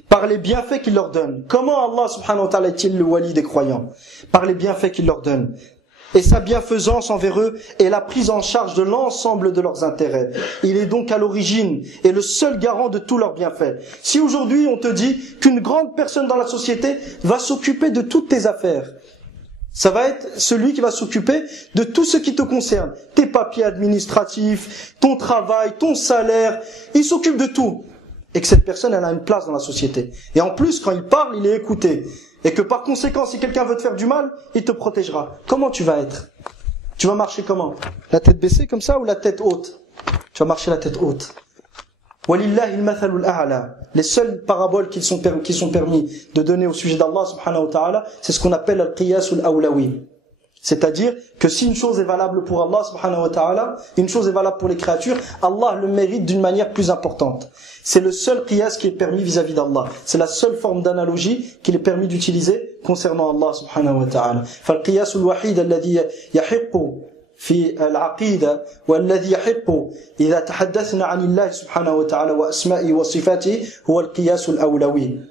par les bienfaits qu'il leur donne. Comment Allah subhanahu wa ta'ala est-il le wali des croyants? Par les bienfaits qu'il leur donne. Et sa bienfaisance envers eux est la prise en charge de l'ensemble de leurs intérêts. Il est donc à l'origine et le seul garant de tous leurs bienfaits. Si aujourd'hui on te dit qu'une grande personne dans la société va s'occuper de toutes tes affaires, ça va être celui qui va s'occuper de tout ce qui te concerne. Tes papiers administratifs, ton travail, ton salaire, il s'occupe de tout. Et que cette personne, elle a une place dans la société. Et en plus, quand il parle, il est écouté. Et que par conséquent, si quelqu'un veut te faire du mal, il te protégera. Comment tu vas être? Tu vas marcher comment? La tête baissée comme ça ou la tête haute? Tu vas marcher la tête haute. Walillahi al-mathalul a'la. Les seules paraboles qui sont permis de donner au sujet d'Allah subhanahu wa ta'ala, c'est ce qu'on appelle al-qiyas al-awlawi. C'est-à-dire que si une chose est valable pour Allah subhanahu wa ta'ala, une chose est valable pour les créatures, Allah le mérite d'une manière plus importante. C'est le seul qiyas qui est permis vis-à-vis d'Allah. C'est la seule forme d'analogie qu'il est permis d'utiliser concernant Allah subhanahu wa ta'ala. فالقياس الوحيد الذي يحق في العقيدة والذي يحق إذا تحدثنا عن الله سبحانه وتعالى وأسمائه وصفاته هو القياس الأولوي.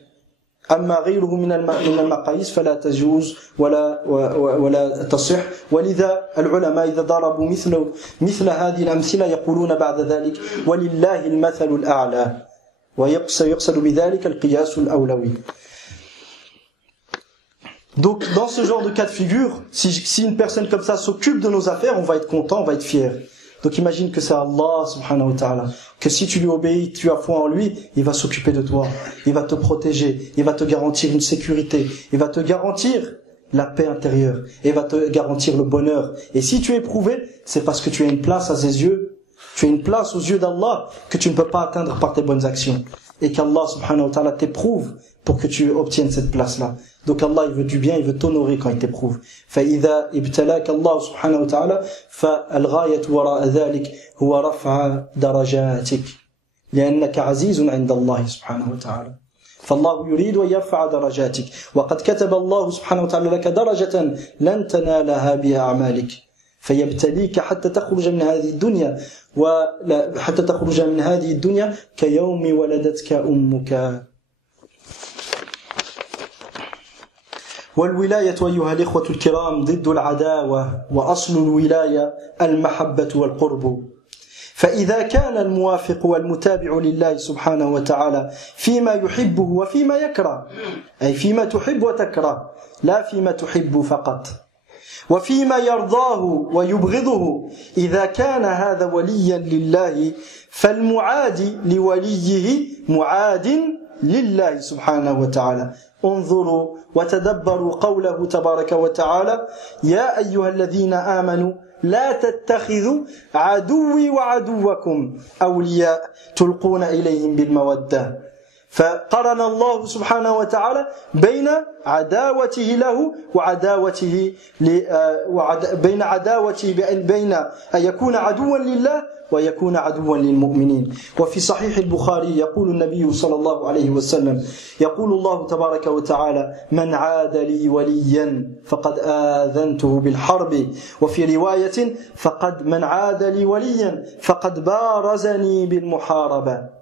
أما غيره من المقاييس فلا تجوز ولا تصح. ولذا العلماء إذا ضربوا مثل هذه الأمثلة يقولون بعد ذلك ولله المثل الأعلى، ويقصد بذلك القياس الأولوي. Donc dans ce genre de cas de figure, si une personne comme ça s'occupe de nos affaires, on va être content, on va être fier. Donc imagine que c'est Allah subhanahu wa ta'ala, que si tu lui obéis, tu as foi en lui, il va s'occuper de toi, il va te protéger, il va te garantir une sécurité, il va te garantir la paix intérieure, il va te garantir le bonheur. Et si tu es éprouvé, c'est parce que tu as une place à ses yeux, tu as une place aux yeux d'Allah que tu ne peux pas atteindre par tes bonnes actions. Et qu'Allah subhanahu wa ta'ala t'éprouve pour que tu obtiennes cette place-là. Donc Allah, il veut du bien, il veut t'honorer quand il t'éprouve. فإذا ابتلاك الله سبحانه وتعالى فالغاية وراء ذلك هو رفع درجاتك لأنك عزيز عند الله سبحانه وتعالى. فالله يريد أن يرفع درجاتك، وقد كتب الله سبحانه وتعالى لك درجة لن تنالها بها أعمالك، فيبتليك حتى تخرج من هذه الدنيا حتى تخرج من هذه الدنيا كيوم ولدتك أمك. والولاية أيها الإخوة الكرام ضد العداوة، وأصل الولاية المحبة والقرب. فإذا كان الموافق والمتابع لله سبحانه وتعالى فيما يحبه وفيما يكره، أي فيما تحب وتكره لا فيما تحب فقط، وفيما يرضاه ويبغضه، إذا كان هذا وليا لله فالمعادي لوليه معاد لله سبحانه وتعالى. انظروا وتدبروا قوله تبارك وتعالى يا أيها الذين آمنوا لا تتخذوا عدوي وعدوكم أولياء تلقون إليهم بالمودة. فقرن الله سبحانه وتعالى بين عداوته له وعداوته بين أن يكون عدوا لله ويكون عدوا للمؤمنين. وفي صحيح البخاري يقول النبي صلى الله عليه وسلم يقول الله تبارك وتعالى من عاد لي وليا فقد آذنته بالحرب، وفي رواية من عاد لي وليا فقد بارزني بالمحاربة.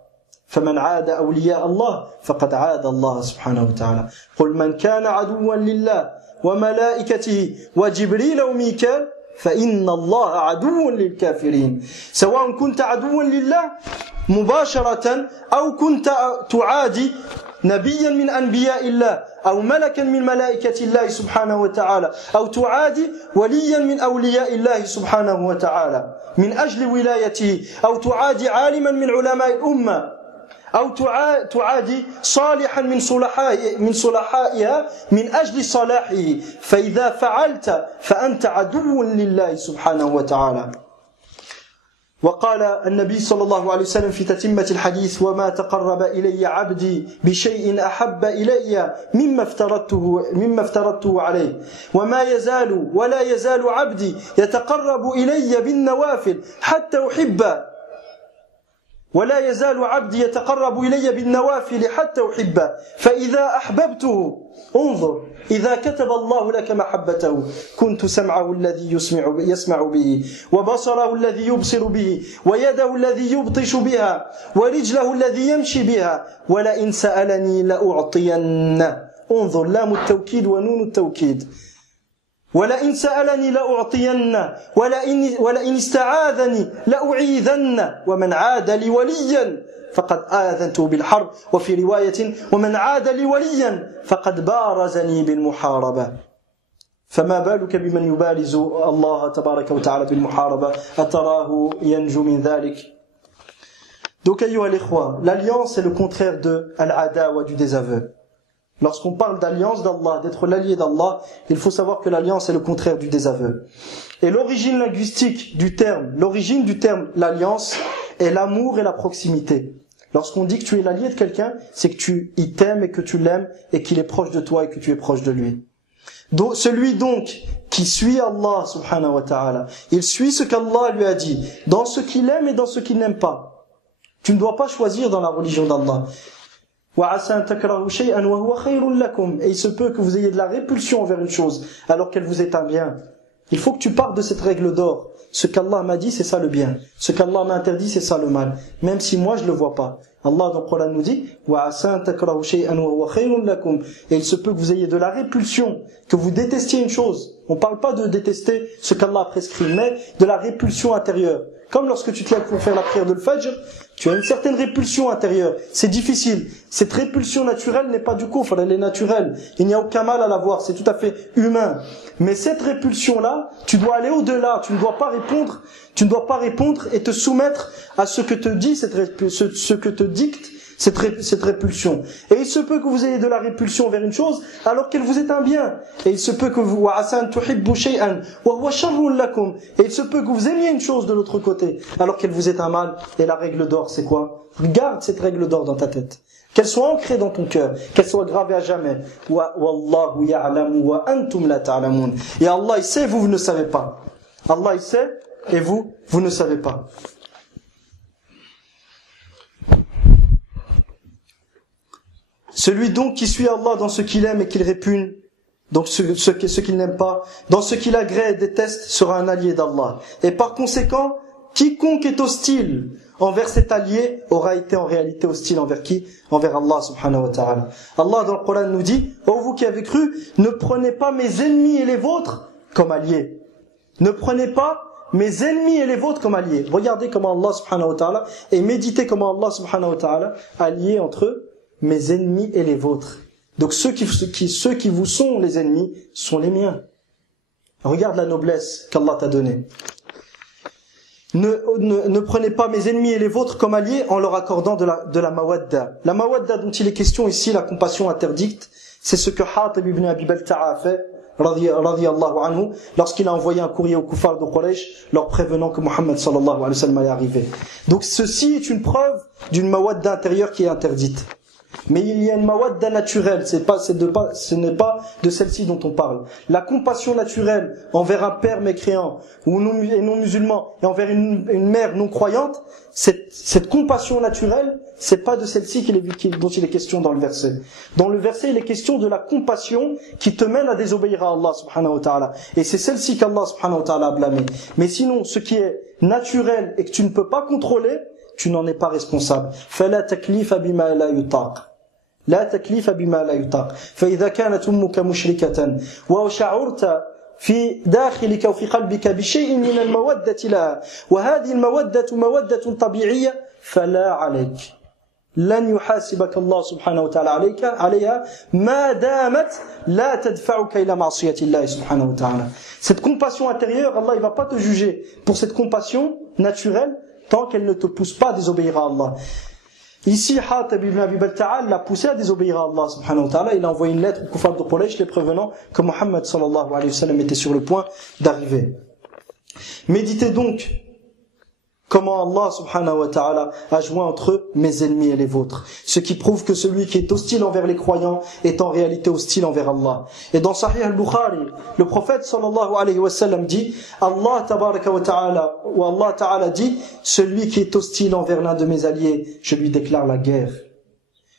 فمن عاد أولياء الله فقد عاد الله سبحانه وتعالى. قل من كان عدوا لله وملائكته وجبريل وميكال فإن الله عدو للكافرين. سواء كنت عدوا لله مباشرة أو كنت تعادي نبيا من أنبياء الله أو ملكا من ملائكة الله سبحانه وتعالى أو تعادي وليا من أولياء الله سبحانه وتعالى من أجل ولايته أو تعادي عالما من علماء الأمة أو تعادي صالحا من صلحائها من أجل صلاحه، فإذا فعلت فأنت عدو لله سبحانه وتعالى. وقال النبي صلى الله عليه وسلم في تتمة الحديث وما تقرب إلي عبدي بشيء أحب إلي مما افترضته عليه وما يزال ولا يزال عبدي يتقرب إلي بالنوافل حتى أحبه ولا يزال عبدي يتقرب إلي بالنوافل حتى أحبه فإذا أحببته انظر إذا كتب الله لك محبته كنت سمعه الذي يسمع به وبصره الذي يبصر به ويده الذي يبطش بها ورجله الذي يمشي بها ولئن سألني لأعطينه. انظر لام التوكيد ونون التوكيد. ولئن سألني لأعطينه ولئن استعاذني لأعيذنه ومن عاد لي وليا فقد آذنته بالحرب. وفي رواية ومن عاد لي وليا فقد بارزني بالمحاربة. فما بالك بمن يبارز الله تبارك وتعالى بالمحاربة أتراه ينجو من ذلك؟ Donc أيها الإخوة, l'alliance est le contraire de al-adawa, du désaveu. Lorsqu'on parle d'alliance d'Allah, d'être l'allié d'Allah, il faut savoir que l'alliance est le contraire du désaveu. Et l'origine linguistique du terme, l'alliance, est l'amour et la proximité. Lorsqu'on dit que tu es l'allié de quelqu'un, c'est que tu y t'aimes et que tu l'aimes et qu'il est proche de toi et que tu es proche de lui. Donc, celui donc qui suit Allah subhanahu wa ta'ala, il suit ce qu'Allah lui a dit, dans ce qu'il aime et dans ce qu'il n'aime pas. Tu ne dois pas choisir dans la religion d'Allah. Et il se peut que vous ayez de la répulsion envers une chose alors qu'elle vous est un bien. Il faut que tu partes de cette règle d'or. Ce qu'Allah m'a dit, c'est ça le bien. Ce qu'Allah m'a interdit, c'est ça le mal. Même si moi, je le vois pas. Allah dans le Coran nous dit et il se peut que vous ayez de la répulsion, que vous détestiez une chose. On parle pas de détester ce qu'Allah a prescrit, mais de la répulsion intérieure. Comme lorsque tu te lèves pour faire la prière de l'Fajr, tu as une certaine répulsion intérieure. C'est difficile. Cette répulsion naturelle n'est pas du kufr, elle est naturelle. Il n'y a aucun mal à la voir, c'est tout à fait humain. Mais cette répulsion-là, tu dois aller au-delà. Tu ne dois pas répondre et te soumettre à ce que te dit ce que te dicte cette répulsion. Et il se peut que vous ayez de la répulsion vers une chose alors qu'elle vous est un bien. Et il se peut que vous et il se peut que vous aimiez une chose de l'autre côté alors qu'elle vous est un mal. Et la règle d'or, c'est quoi? Garde cette règle d'or dans ta tête. Qu'elle soit ancrée dans ton cœur, qu'elle soit gravée à jamais. Wallahu ya'lamu wa antum la ta'lamun. Et Allah il sait, vous ne savez pas. Allah il sait et vous ne savez pas. Celui donc qui suit Allah dans ce qu'il aime et qu'il répugne, donc ce qu'il n'aime pas, dans ce qu'il agrée et déteste, sera un allié d'Allah. Et par conséquent, quiconque est hostile envers cet allié aura été en réalité hostile envers qui? Envers Allah subhanahu wa ta'ala. Allah dans le Coran nous dit, ô vous qui avez cru, ne prenez pas mes ennemis et les vôtres comme alliés. Ne prenez pas mes ennemis et les vôtres comme alliés. Regardez comment Allah subhanahu wa ta'ala, et méditez comment Allah subhanahu wa ta'ala a lié entre eux mes ennemis et les vôtres. Donc ceux qui vous sont les ennemis sont les miens. Regarde la noblesse qu'Allah t'a donnée. Ne prenez pas mes ennemis et les vôtres comme alliés en leur accordant de la mawadda. La mawadda dont il est question ici, la compassion interdite, c'est ce que Hatib ibn Abi Balta'a a fait, radiyallahu anhu, lorsqu'il a envoyé un courrier aux kuffar de Quraysh, leur prévenant que Muhammad sallallahu alayhi wa sallam allait arriver. Donc ceci est une preuve d'une mawadda intérieure qui est interdite. Mais il y a une mawadda naturelle, ce n'est pas de celle-ci dont on parle. La compassion naturelle envers un père mécréant ou non musulman et envers une mère non croyante, cette compassion naturelle, c'est pas de celle-ci dont il est question dans le verset. Dans le verset, il est question de la compassion qui te mène à désobéir à Allah subhanahu wa ta'ala. Et c'est celle-ci qu'Allah subhanahu wa ta'ala a blâmé. Mais sinon, ce qui est naturel et que tu ne peux pas contrôler, tu n'en es pas responsable. فلا تكليف بما لا يطاق. لا تكليف بما لا يطاق. فإذا كانت أمك مشركة وشعرت في داخلك وفي قلبك بشيء من المودة لها وهذه المودة مودة طبيعية فلا عليك. لن يحاسبك الله سبحانه وتعالى عليها ما دامت لا تدفعك إلى معصية الله سبحانه وتعالى. Cette compassion intérieure, Allah il va pas te juger pour cette compassion naturelle tant qu'elle ne te pousse pas à désobéir à Allah. Ici, Hatib ibn Abi Balta'a l'a poussé à désobéir à Allah subhanahu wa ta'ala. Il a envoyé une lettre au kuffar de Quraysh les prévenant que Muhammad sallallahu alayhi wa sallam était sur le point d'arriver. Méditez donc comment Allah subhanahu wa ta'ala a joint entre eux mes ennemis et les vôtres. Ce qui prouve que celui qui est hostile envers les croyants est en réalité hostile envers Allah. Et dans Sahih al-Bukhari, le prophète sallallahu alayhi wa sallam dit, Allah tabaraka wa ta'ala, ou Allah ta'ala dit, celui qui est hostile envers l'un de mes alliés, je lui déclare la guerre.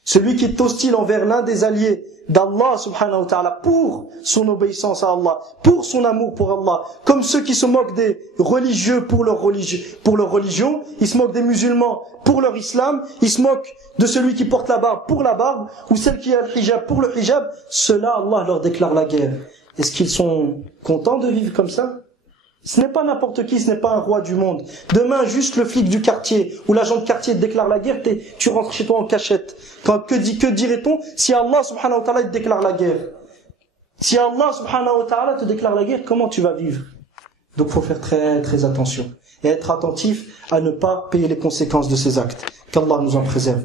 Celui qui est hostile envers l'un des alliés d'Allah subhanahu wa ta'ala pour son obéissance à Allah, pour son amour pour Allah, comme ceux qui se moquent des religieux pour leur religion, ils se moquent des musulmans pour leur islam, ils se moquent de celui qui porte la barbe pour la barbe, ou celle qui a le hijab pour le hijab, ceux-là, Allah leur déclare la guerre. Est-ce qu'ils sont contents de vivre comme ça? Ce n'est pas n'importe qui, ce n'est pas un roi du monde. Demain, juste le flic du quartier ou l'agent de quartier te déclare la guerre, tu rentres chez toi en cachette. Que dirait-on si Allah subhanahu wa ta'ala te déclare la guerre? Si Allah subhanahu wa ta'ala te déclare la guerre, comment tu vas vivre? Donc il faut faire très très attention et être attentif à ne pas payer les conséquences de ces actes. Qu'Allah nous en préserve.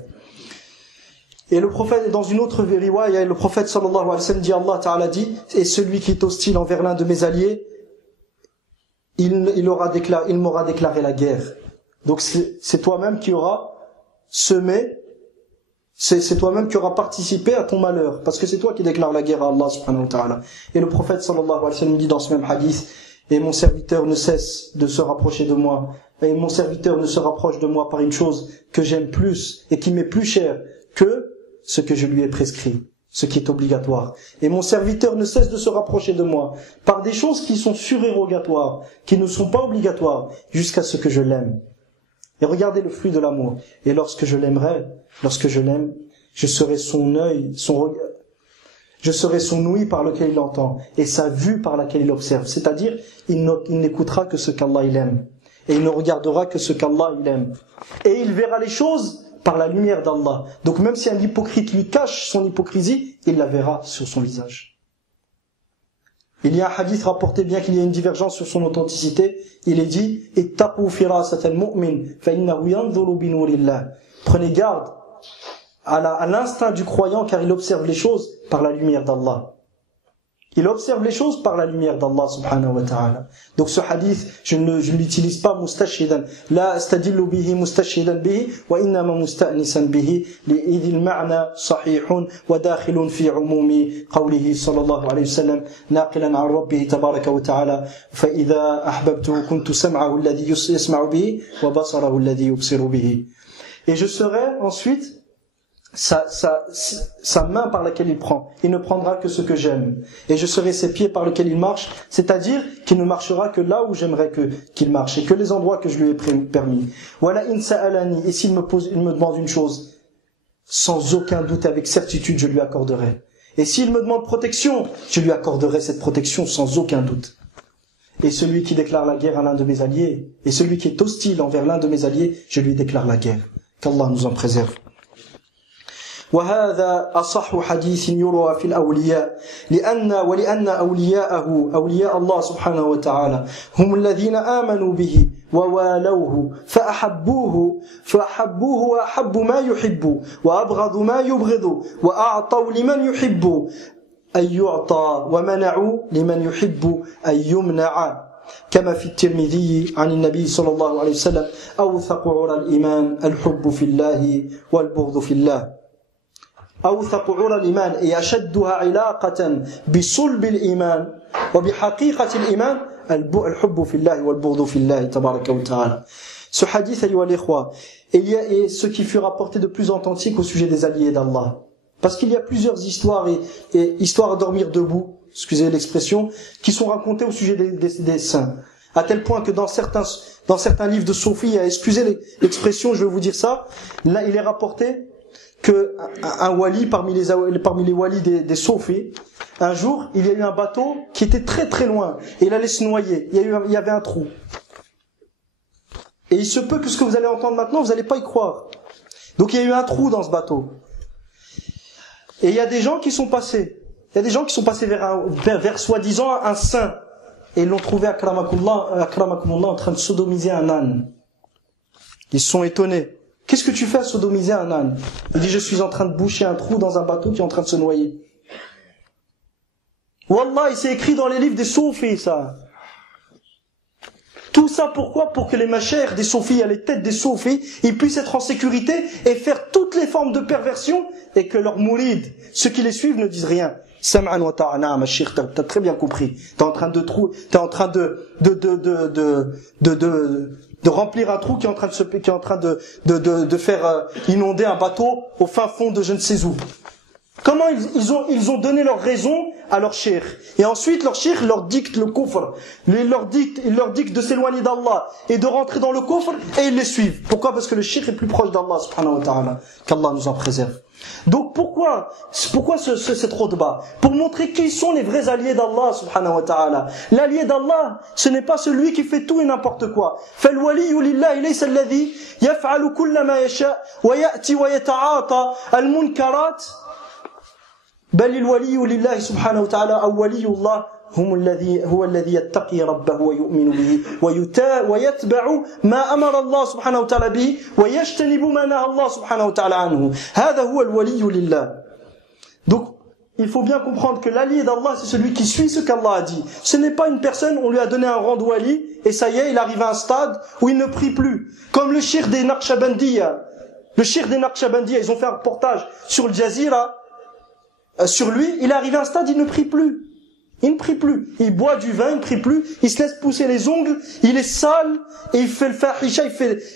Et le prophète, dans une autre riwaya, le prophète sallallahu alayhi wa sallam dit, Allah ta'ala dit, et celui qui est hostile envers l'un de mes alliés, il m'aura déclaré la guerre. Donc c'est toi-même qui auras semé, c'est toi-même qui auras participé à ton malheur, parce que c'est toi qui déclares la guerre à Allah subhanahu wa ta'ala. Et le prophète sallallahu alayhi wa sallam dit dans ce même hadith, et mon serviteur ne cesse de se rapprocher de moi, et mon serviteur ne se rapproche de moi par une chose que j'aime plus et qui m'est plus chère que ce que je lui ai prescrit. ce qui est obligatoire. Et mon serviteur ne cesse de se rapprocher de moi par des choses qui sont surérogatoires, qui ne sont pas obligatoires, jusqu'à ce que je l'aime. Et regardez le fruit de l'amour. Et lorsque je l'aime, je serai son œil, je serai son ouïe par lequel il entend, et sa vue par laquelle il observe. C'est-à-dire, il n'écoutera que ce qu'Allah il aime. Et il ne regardera que ce qu'Allah il aime. Et il verra les choses par la lumière d'Allah. Donc même si un hypocrite lui cache son hypocrisie, il la verra sur son visage. Il y a un hadith rapporté, bien qu'il y ait une divergence sur son authenticité, il est dit « Ittaqu firasat al-mu'min, fa innahu yanzuru bi nurillah » Prenez garde à l'instinct du croyant, car il observe les choses par la lumière d'Allah. Il observe les choses par la lumière d'Allah subhanahu wa ta'ala. Donc ce hadith, je ne l'utilise pas mustashidan. La astadillu bihi mustashidan bihi, wa innama musta'nisan bihi, li'idhi al-ma'na sahihun wa dakhilun fi umumi qawlihi sallallahu alayhi wa sallam, naqilan an rabbihi tabaraka wa ta'ala, fa idha ahbabtuhu kuntu sam'ahu alladhi yasma'u bihi, wa basarahu alladhi yubsiru bihi. Et je serai ensuite sa main par laquelle il prend. Il ne prendra que ce que j'aime. Et je serai ses pieds par lesquels il marche, c'est-à-dire qu'il ne marchera que là où j'aimerais qu'il marche, et que les endroits que je lui ai permis. Voilà in sa'alani, et s'il me demande une chose, sans aucun doute, avec certitude, je lui accorderai. Et s'il me demande protection, je lui accorderai cette protection sans aucun doute. Et celui qui déclare la guerre à l'un de mes alliés, et celui qui est hostile envers l'un de mes alliés, je lui déclare la guerre. Qu'Allah nous en préserve. وهذا أصح حديث يروى في الأولياء ولأن أولياء الله سبحانه وتعالى هم الذين آمنوا به ووالوه فأحبوه وأحبوا ما يحب وأبغضوا ما يبغض وأعطوا لمن يحب أن يعطى ومنعوا لمن يحب أن يمنع كما في الترمذي عن النبي صلى الله عليه وسلم أوثق عرى الإيمان الحب في الله والبغض في الله أوثق عرى الإيمان أي أشدها علاقة بصلب الإيمان وبحقيقة الإيمان الحب في الله والبغض في الله تبارك وتعالى. Ce hadith, ayyuha l'ikhwa, est ce qui fut rapporté de plus authentique au sujet des alliés d'Allah. Parce qu'il y a plusieurs histoires et histoires à dormir debout, excusez l'expression, qui sont racontées au sujet des saints. À tel point que dans certains livres de Sophie, excusez l'expression, je vais vous dire ça, là il est rapporté que un wali parmi les walis des Soufis, un jour, il y a eu un bateau qui était très très loin et il allait se noyer. Il y avait un trou. Et il se peut que ce que vous allez entendre maintenant, vous n'allez pas y croire. Donc il y a eu un trou dans ce bateau. Et il y a des gens qui sont passés. Il y a des gens qui sont passés vers soi-disant un saint. Et ils l'ont trouvé akramakumullah en train de sodomiser un âne. Ils se sont étonnés. Qu'est-ce que tu fais à sodomiser un âne? Il dit, je suis en train de boucher un trou dans un bateau qui est en train de se noyer. Wallah, il s'est écrit dans les livres des soufis, ça. Tout ça pourquoi? Pour que les machères des soufis, à les têtes des soufis, ils puissent être en sécurité et faire toutes les formes de perversion et que leurs mourides, ceux qui les suivent, ne disent rien. Sam'an wa ta'ana, ma chère, t'as très bien compris. T'es en train de remplir un trou qui est en train de faire inonder un bateau au fin fond de je ne sais où. Comment ils ont donné leur raison à leur cheikh. Et ensuite leur cheikh leur dicte le kufr. Il leur dicte de s'éloigner d'Allah et de rentrer dans le kufr et ils les suivent. Pourquoi? Parce que le cheikh est plus proche d'Allah subhanahu wa ta'ala. Qu'Allah nous en préserve. Donc pourquoi cette khutbah? Pour montrer qui sont les vrais alliés d'Allah subhanahu wa ta'ala. L'allié d'Allah, ce n'est pas celui qui fait tout et n'importe quoi. فالولي لله ليس الذي يفعل كل ما يشاء ويأتي ويتعاطى المنكرات بل الولي لله سبحانه وتعالى أو ولي الله هو الذي يتقي ربه ويؤمن به ويتبع ما أمر الله سبحانه وتعالى به ويجتنب ما نهى الله سبحانه وتعالى عنه هذا هو الولي لله. Donc il faut bien comprendre que l'allié d'Allah, c'est celui qui suit ce qu'Allah a dit. Ce n'est pas une personne, on lui a donné un rang de wali et ça y est, il arrive à un stade où il ne prie plus, comme le shir des Naqshbandiya. Le shir des Naqshbandiya, ils ont fait un reportage sur le Jazira. Sur lui, il est arrivé à un stade, il ne prie plus. Il ne prie plus. Il boit du vin, il ne prie plus. Il se laisse pousser les ongles. Il est sale. Et il fait le fahisha.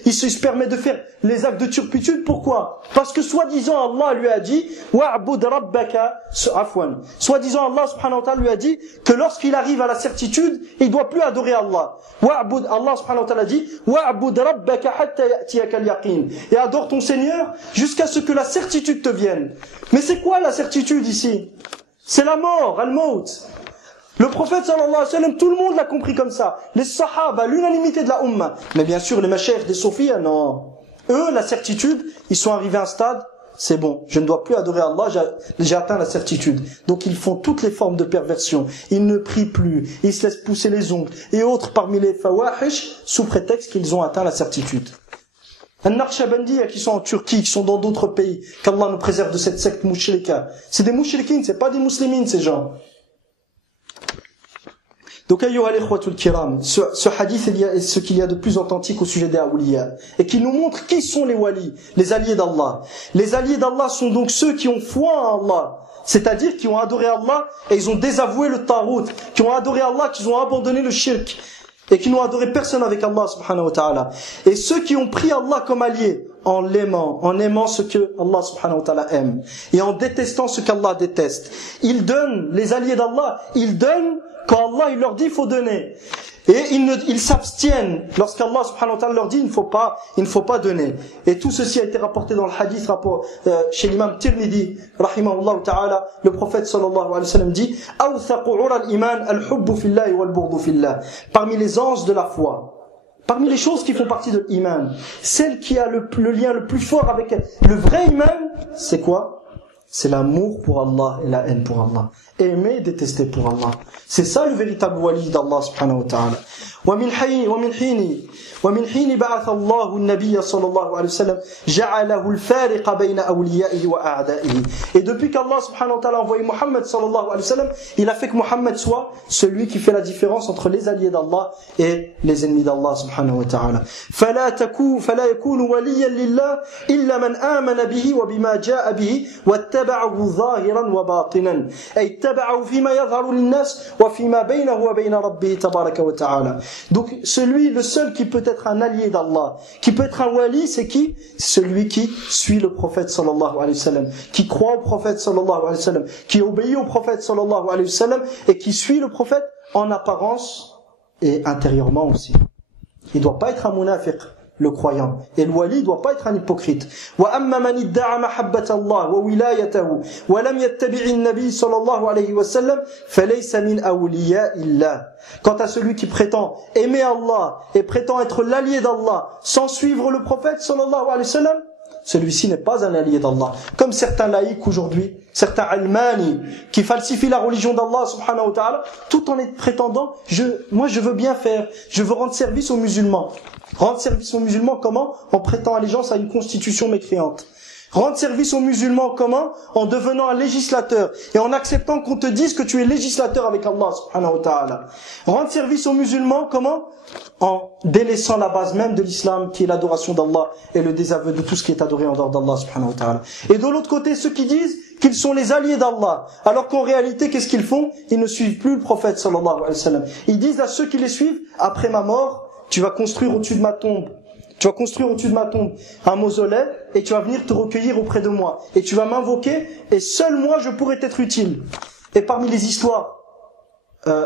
Il se permet de faire les actes de turpitude. Pourquoi? Parce que soi-disant Allah lui a dit, wa'bud rabbaka, afwan. Soi-disant Allah subhanahu wa ta'ala lui a dit que lorsqu'il arrive à la certitude, il doit plus adorer Allah. Allah subhanahu wa ta'ala dit, wa'bud rabbaka hatta ya'tiyaka al-yaqin. Et adore ton Seigneur jusqu'à ce que la certitude te vienne. Mais c'est quoi la certitude ici? C'est la mort, al-maut. Le prophète sallallahu alayhi wa sallam, tout le monde l'a compris comme ça. Les sahaba, l'unanimité de la umma. Mais bien sûr, les mashayikh des soufis, non. Eux, la certitude, ils sont arrivés à un stade, c'est bon, je ne dois plus adorer Allah, j'ai atteint la certitude. Donc ils font toutes les formes de perversion. Ils ne prient plus, ils se laissent pousser les ongles. Et autres parmi les fawahish, sous prétexte qu'ils ont atteint la certitude. An-Naqshbandiyya qui sont en Turquie, qui sont dans d'autres pays, qu'Allah nous préserve de cette secte mushrika. C'est des mushrikines, c'est pas des muslimines ces gens. Donc, ayyuha al-ikhwatul kiram, ce hadith est ce qu'il y a de plus authentique au sujet des awliya, et qui nous montre qui sont les walis, les alliés d'Allah. Les alliés d'Allah sont donc ceux qui ont foi en Allah, c'est-à-dire qui ont adoré Allah et ils ont désavoué le tarout, qui ont adoré Allah, qui ont abandonné le shirk, et qui n'ont adoré personne avec Allah subhanahu wa ta'ala. Et ceux qui ont pris Allah comme allié, en aimant ce que Allah subhanahu wa ta'ala aime, et en détestant ce qu'Allah déteste. Ils donnent, les alliés d'Allah, ils donnent quand Allah il leur dit il faut donner. Et ils s'abstiennent lorsqu'Allah subhanahu wa ta'ala leur dit il ne faut pas donner. Et tout ceci a été rapporté dans le hadith chez l'imam Tirmidhi rahimahullah ta'ala. Le prophète sallallahu alayhi wa sallam dit awthaqu 'ura al-iman al-hubbu fillahi wal-bughdu fillah. Parmi les anses de la foi, parmi les choses qui font partie de l'iman, celle qui a le lien le plus fort avec le vrai iman, c'est quoi? C'est l'amour pour Allah et la haine pour Allah. Aimer et détester pour Allah. C'est ça le véritable wali d'Allah subhanahu wa ta'ala. ومن حين بعث الله النبي صلى الله عليه وسلم جعله الفارق بين أوليائه وأعدائه. Et depuis qu'Allah subhanahu wa ta'ala a envoyé Muhammad sallallahu alayhi wa sallam, il a fait que Muhammad soit celui qui fait la différence entre les alliés d'Allah et les ennemis d'Allah subhanahu wa ta'ala. فلا يكون وليا لله إلا من آمن به وبما جاء به واتبعه ظاهرا وباطنا أي اتبعه فيما يظهر للناس وفيما بينه وبين ربه تبارك وتعالى. Donc le seul qui peut être un allié d'Allah, qui peut être un wali, c'est qui? Celui qui suit le prophète sallallahu alayhi wa sallam, qui croit au prophète sallallahu alayhi wa sallam, qui obéit au prophète sallallahu alayhi wa sallam et qui suit le prophète en apparence et intérieurement aussi. Il ne doit pas être un munafiq, le croyant. Et le wali ne doit pas être un hypocrite. وَأَمَّا مَنِ ادَّعَى مَحَبَّةَ اللَّهِ وَوِلَايَتَهُ وَلَمْ يَتَّبِعِ النَّبِيِّ صلى الله عليه وسلم فَلَيْسَ مِنْ أَوْلِيَاءِ اللَّهِ. Quant à celui qui prétend aimer Allah et prétend être l'allié d'Allah sans suivre le prophète sallallahu alayhi wa sallam, celui-ci n'est pas un allié d'Allah. Comme certains laïcs aujourd'hui, certains almani qui falsifient la religion d'Allah subhanahu wa ta'ala, tout en prétendant, moi je veux bien faire, je veux rendre service aux musulmans. Rendre service aux musulmans comment? En prêtant allégeance à une constitution mécréante. Rendre service aux musulmans comment? En devenant un législateur et en acceptant qu'on te dise que tu es législateur avec Allah subhanahu wa ta'ala. Rendre service aux musulmans comment? En délaissant la base même de l'islam qui est l'adoration d'Allah et le désaveu de tout ce qui est adoré en dehors d'Allah subhanahu wa ta'ala. Et de l'autre côté, ceux qui disent qu'ils sont les alliés d'Allah, alors qu'en réalité, qu'est-ce qu'ils font? Ils ne suivent plus le prophète sallallahu alayhi wa sallam. Ils disent à ceux qui les suivent, après ma mort, tu vas construire au-dessus de ma tombe. Tu vas construire au-dessus de ma tombe un mausolée et tu vas venir te recueillir auprès de moi. Et tu vas m'invoquer et seul moi je pourrai t'être utile. Et parmi les histoires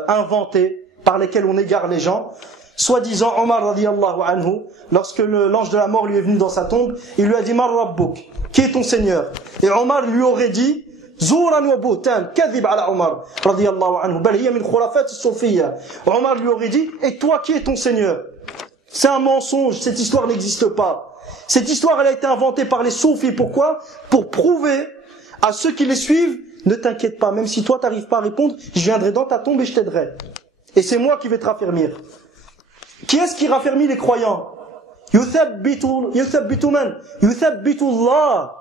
inventées par lesquelles on égare les gens, soi-disant Omar radiyallahu anhu, lorsque l'ange de la mort lui est venu dans sa tombe, il lui a dit Mar Rabbuk, qui est ton Seigneur? Et Omar lui aurait dit Zouran wa buhtan, kadhib ala Omar radiyallahu anhu, bal hiya min khurafat as-soufiyya. Omar lui aurait dit et toi qui est ton Seigneur? C'est un mensonge, cette histoire n'existe pas. Cette histoire, elle a été inventée par les soufis. Pourquoi? Pour prouver à ceux qui les suivent, ne t'inquiète pas, même si toi t'arrives pas à répondre, je viendrai dans ta tombe et je t'aiderai. Et c'est moi qui vais te raffermir. Qui est-ce qui raffermit les croyants? Yuthabbitu man? Yuthabbitu Allah.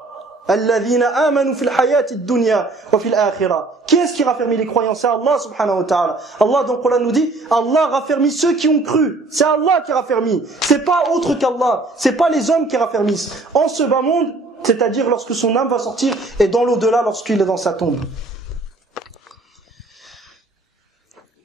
Alladhina amanu fil hayati ad-dunya wa fil akhirah. Qui est-ce qui raffermit les croyants? C'est Allah subhanahu wa ta'ala. Allah dans le Coran nous dit Allah raffermit ceux qui ont cru. C'est Allah qui raffermit. C'est pas autre qu'Allah. C'est pas les hommes qui raffermissent. En ce bas monde, c'est-à-dire lorsque son âme va sortir et dans l'au-delà lorsqu'il est dans sa tombe.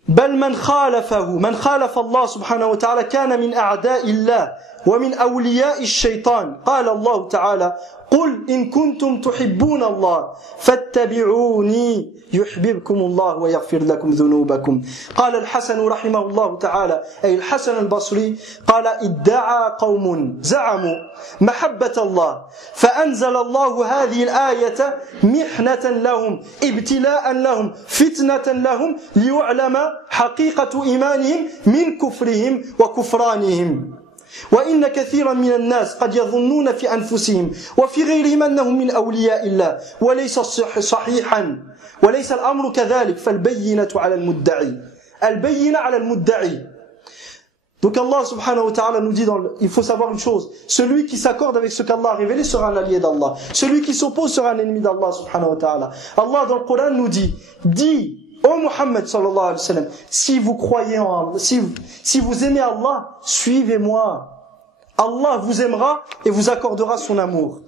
بل من خالف الله سبحانه وتعالى كان من أعداء الله ومن أولياء الشيطان. قال الله تعالى: قل إن كنتم تحبون الله فاتبعوني يحببكم الله ويغفر لكم ذنوبكم. قال الحسن رحمه الله تعالى، أي الحسن البصري، قال: ادعى قوم زعموا محبة الله فأنزل الله هذه الآية محنة لهم ابتلاء لهم فتنة لهم ليعلم حقيقة إيمانهم من كفرهم وكفرانهم. وإن كثيرا من الناس قد يظنون في أنفسهم وفي غيرهم أنهم من أولياء الله وليس صحيحا وليس الأمر كذلك فالبينة على المدعي. البينة على المدعي. Donc Allah subhanahu wa ta'ala nous dit, il faut savoir une chose, celui qui s'accorde avec ce qu'Allah a révélé sera un allié d'Allah, celui qui s'oppose sera un ennemi d'Allah subhanahu wa ta'ala. Allah dans le Coran nous dit, ô Muhammad sallallahu alayhi wa sallam, si vous croyez en Allah, si vous aimez Allah, suivez-moi. Allah vous aimera et vous accordera son amour.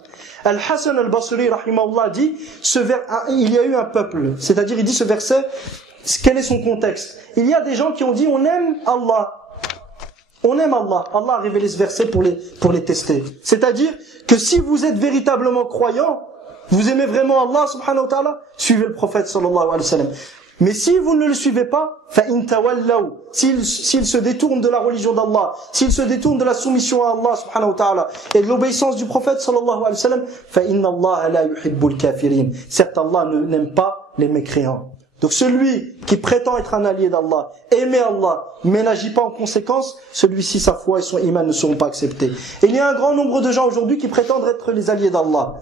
Al-Hasan al-Basri rahimahullah dit, il y a eu un peuple, c'est-à-dire il dit ce verset, quel est son contexte? Il y a des gens qui ont dit, on aime Allah. On aime Allah. Allah a révélé ce verset pour les tester. C'est-à-dire que si vous êtes véritablement croyant, vous aimez vraiment Allah subhanahu wa ta'ala, suivez le prophète sallallahu alayhi wa sallam. Mais si vous ne le suivez pas, فَإِن تَوَلَّوْا, s'il se détourne de la religion d'Allah, s'il se détourne de la soumission à Allah subhanahu wa ta'ala et de l'obéissance du prophète sallallahu alayhi wa sallam, فَإِنَّ اللَّهَ لَا يُحِبُّ الْكَافِرِينَ. Certes, Allah n'aime pas les mécréants. Donc celui qui prétend être un allié d'Allah, aimer Allah, mais n'agit pas en conséquence, celui-ci, sa foi et son iman ne seront pas acceptés. Et il y a un grand nombre de gens aujourd'hui qui prétendent être les alliés d'Allah.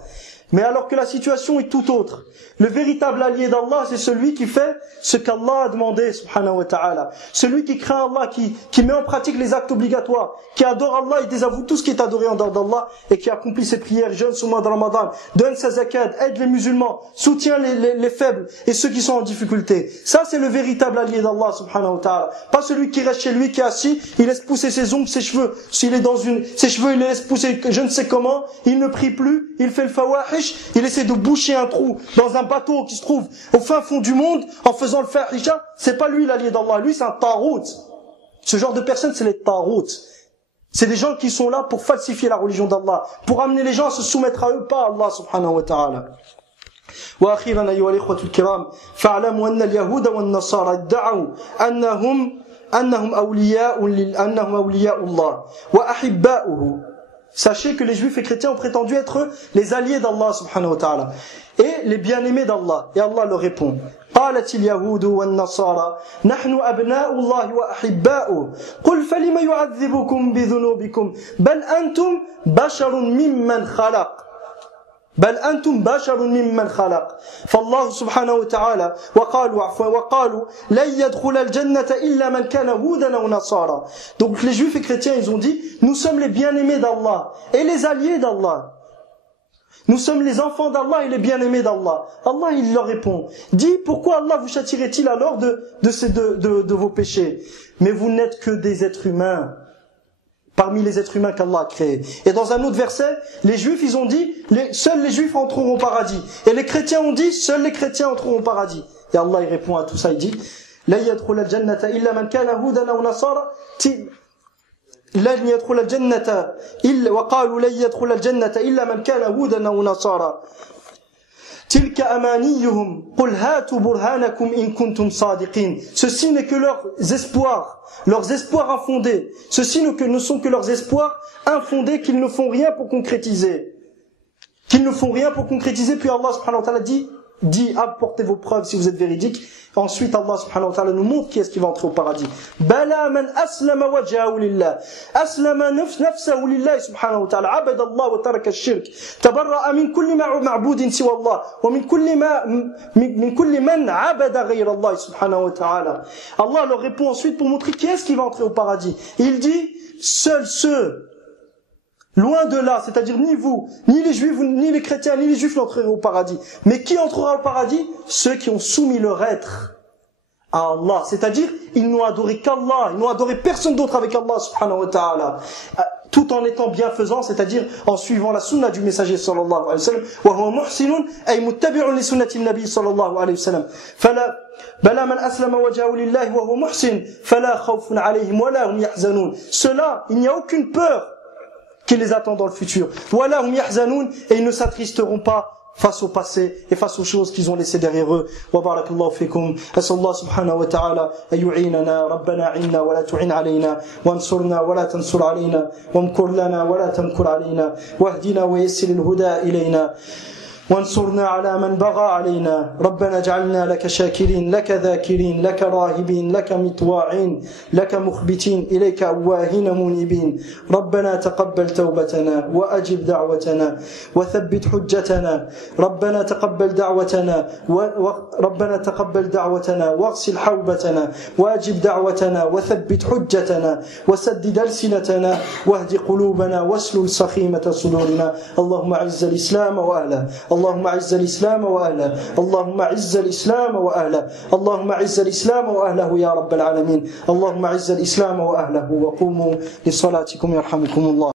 Mais alors que la situation est tout autre. Le véritable allié d'Allah, c'est celui qui fait ce qu'Allah a demandé, subhanahu wa ta'ala. Celui qui craint Allah, qui met en pratique les actes obligatoires, qui adore Allah et désavoue tout ce qui est adoré en dehors d'Allah, et qui accomplit ses prières, jeûne ce mois de Ramadan, donne sa zakat, aide les musulmans, soutient les faibles et ceux qui sont en difficulté. Ça, c'est le véritable allié d'Allah, subhanahu wa ta'ala. Pas celui qui reste chez lui, qui est assis, il laisse pousser ses ongles, ses cheveux. S'il est ses cheveux, il les laisse pousser je ne sais comment, il ne prie plus, il fait le fawahish, il essaie de boucher un trou dans un bateau qui se trouve au fin fond du monde en faisant le fahisha. C'est pas lui l'allié d'Allah, lui c'est un tarout. Ce genre de personnes, c'est les tarout. C'est des gens qui sont là pour falsifier la religion d'Allah, pour amener les gens à se soumettre à eux, pas à Allah subhanahu wa ta'ala. وأخيرا أيها الإخوة الكرام فاعلموا أن اليهود والنصارى ادعوا أنهم أولياء الله وأحباؤه. Sachez que les juifs et chrétiens ont prétendu être les alliés d'Allah subhanahu wa ta'ala et les bien-aimés d'Allah. Et Allah leur répond: قالت اليهود والنصارى نحن أبناء الله وأحباؤه قل فلم يعذبكم بذنوبكم بل أنتم بشر ممن خلق فالله سبحانه وتعالى وقالوا لن يدخل الجنة إلا من كان هودا أو نصارى. Donc les juifs et chrétiens, ils ont dit, nous sommes les bien-aimés d'Allah et les alliés d'Allah. Nous sommes les enfants d'Allah et les bien-aimés d'Allah. Allah, il leur répond, dit, pourquoi Allah vous châtierait-il alors de vos péchés? Mais vous n'êtes que des êtres humains parmi les êtres humains qu'Allah a créés. Et dans un autre verset, les juifs, ils ont dit, seuls les juifs entreront au paradis. Et les chrétiens ont dit, seuls les chrétiens entreront au paradis. Et Allah, il répond à tout ça, il dit, لن يدخل الجنة إلا من كان هودا أو نصارى لن يدخل الجنة إلا وقالوا لن يدخل الجنة إلا من كان هودا أو نصارى تلك أمانيهم قل هاتوا برهانكم إن كنتم صادقين. Ceci n'est que leurs espoirs infondés. Ceci ne sont que leurs espoirs infondés qu'ils ne font rien pour concrétiser. Puis Allah subhanahu wa ta'ala dit apportez vos preuves si vous êtes véridiques. Ensuite Allah subhanahu wa ta'ala nous montre qui est-ce qui va entrer au paradis. Bala man aslama wajhahu lillah, aslama nafsahu lillah subhanahu wa ta'ala, abada Allah wa taraka ash-shirk, tabarra'a min kulli ma'budin siwa Allah wa min kulli man abada ghayra Allah subhanahu wa ta'ala. Allah leur répond ensuite pour montrer qui est-ce qui va entrer au paradis. Il dit seuls ceux loin de là, c'est-à-dire ni vous, ni les juifs, ni les chrétiens, ni les juifs n'entreront au paradis. Mais qui entrera au paradis? Ceux qui ont soumis leur être à Allah. C'est-à-dire, ils n'ont adoré qu'Allah, ils n'ont adoré personne d'autre avec Allah subhanahu wa ta'ala. tout en étant bienfaisant, c'est-à-dire en suivant la sunna du messager sallallahu alayhi wa sallam. وهو محسن أي متبع لسنة النبي صلى الله عليه وسلم. بلى من أسلم وجهه لله وهو محسن فلا خوف عليهم ولا هم يحزنون. Cela, il n'y a aucune peur qui les attend dans le futur. ولا هم يحزنون, et ils ne s'attristeront pas face au passé et face aux choses qu'ils ont laissées derrière eux. وبارك الله فيكم. أسأل الله سبحانه وتعالى أن يعيننا. ربنا عنا ولا تعين علينا وانصرنا ولا تنصر علينا وامكر لنا ولا تمكر علينا واهدنا ويسر الهدى إلينا وانصرنا على من بغى علينا. ربنا اجعلنا لك شاكرين لك ذاكرين لك راهبين لك مطواعين لك مخبتين إليك أواهين منيبين. ربنا تقبل توبتنا وأجب دعوتنا وثبت حجتنا. ربنا تقبل دعوتنا ربنا تقبل دعوتنا واغسل حوبتنا وأجب دعوتنا وثبت حجتنا وسدد ألسنتنا واهد قلوبنا واسلل سخيمة صدورنا. اللهم أعز الإسلام وأهله. اللهم أعز الإسلام وأهله. اللهم أعز الإسلام وأهله. اللهم أعز الإسلام وأهله يا رب العالمين. اللهم أعز الإسلام وأهله. وقوموا لصلاتكم يرحمكم الله.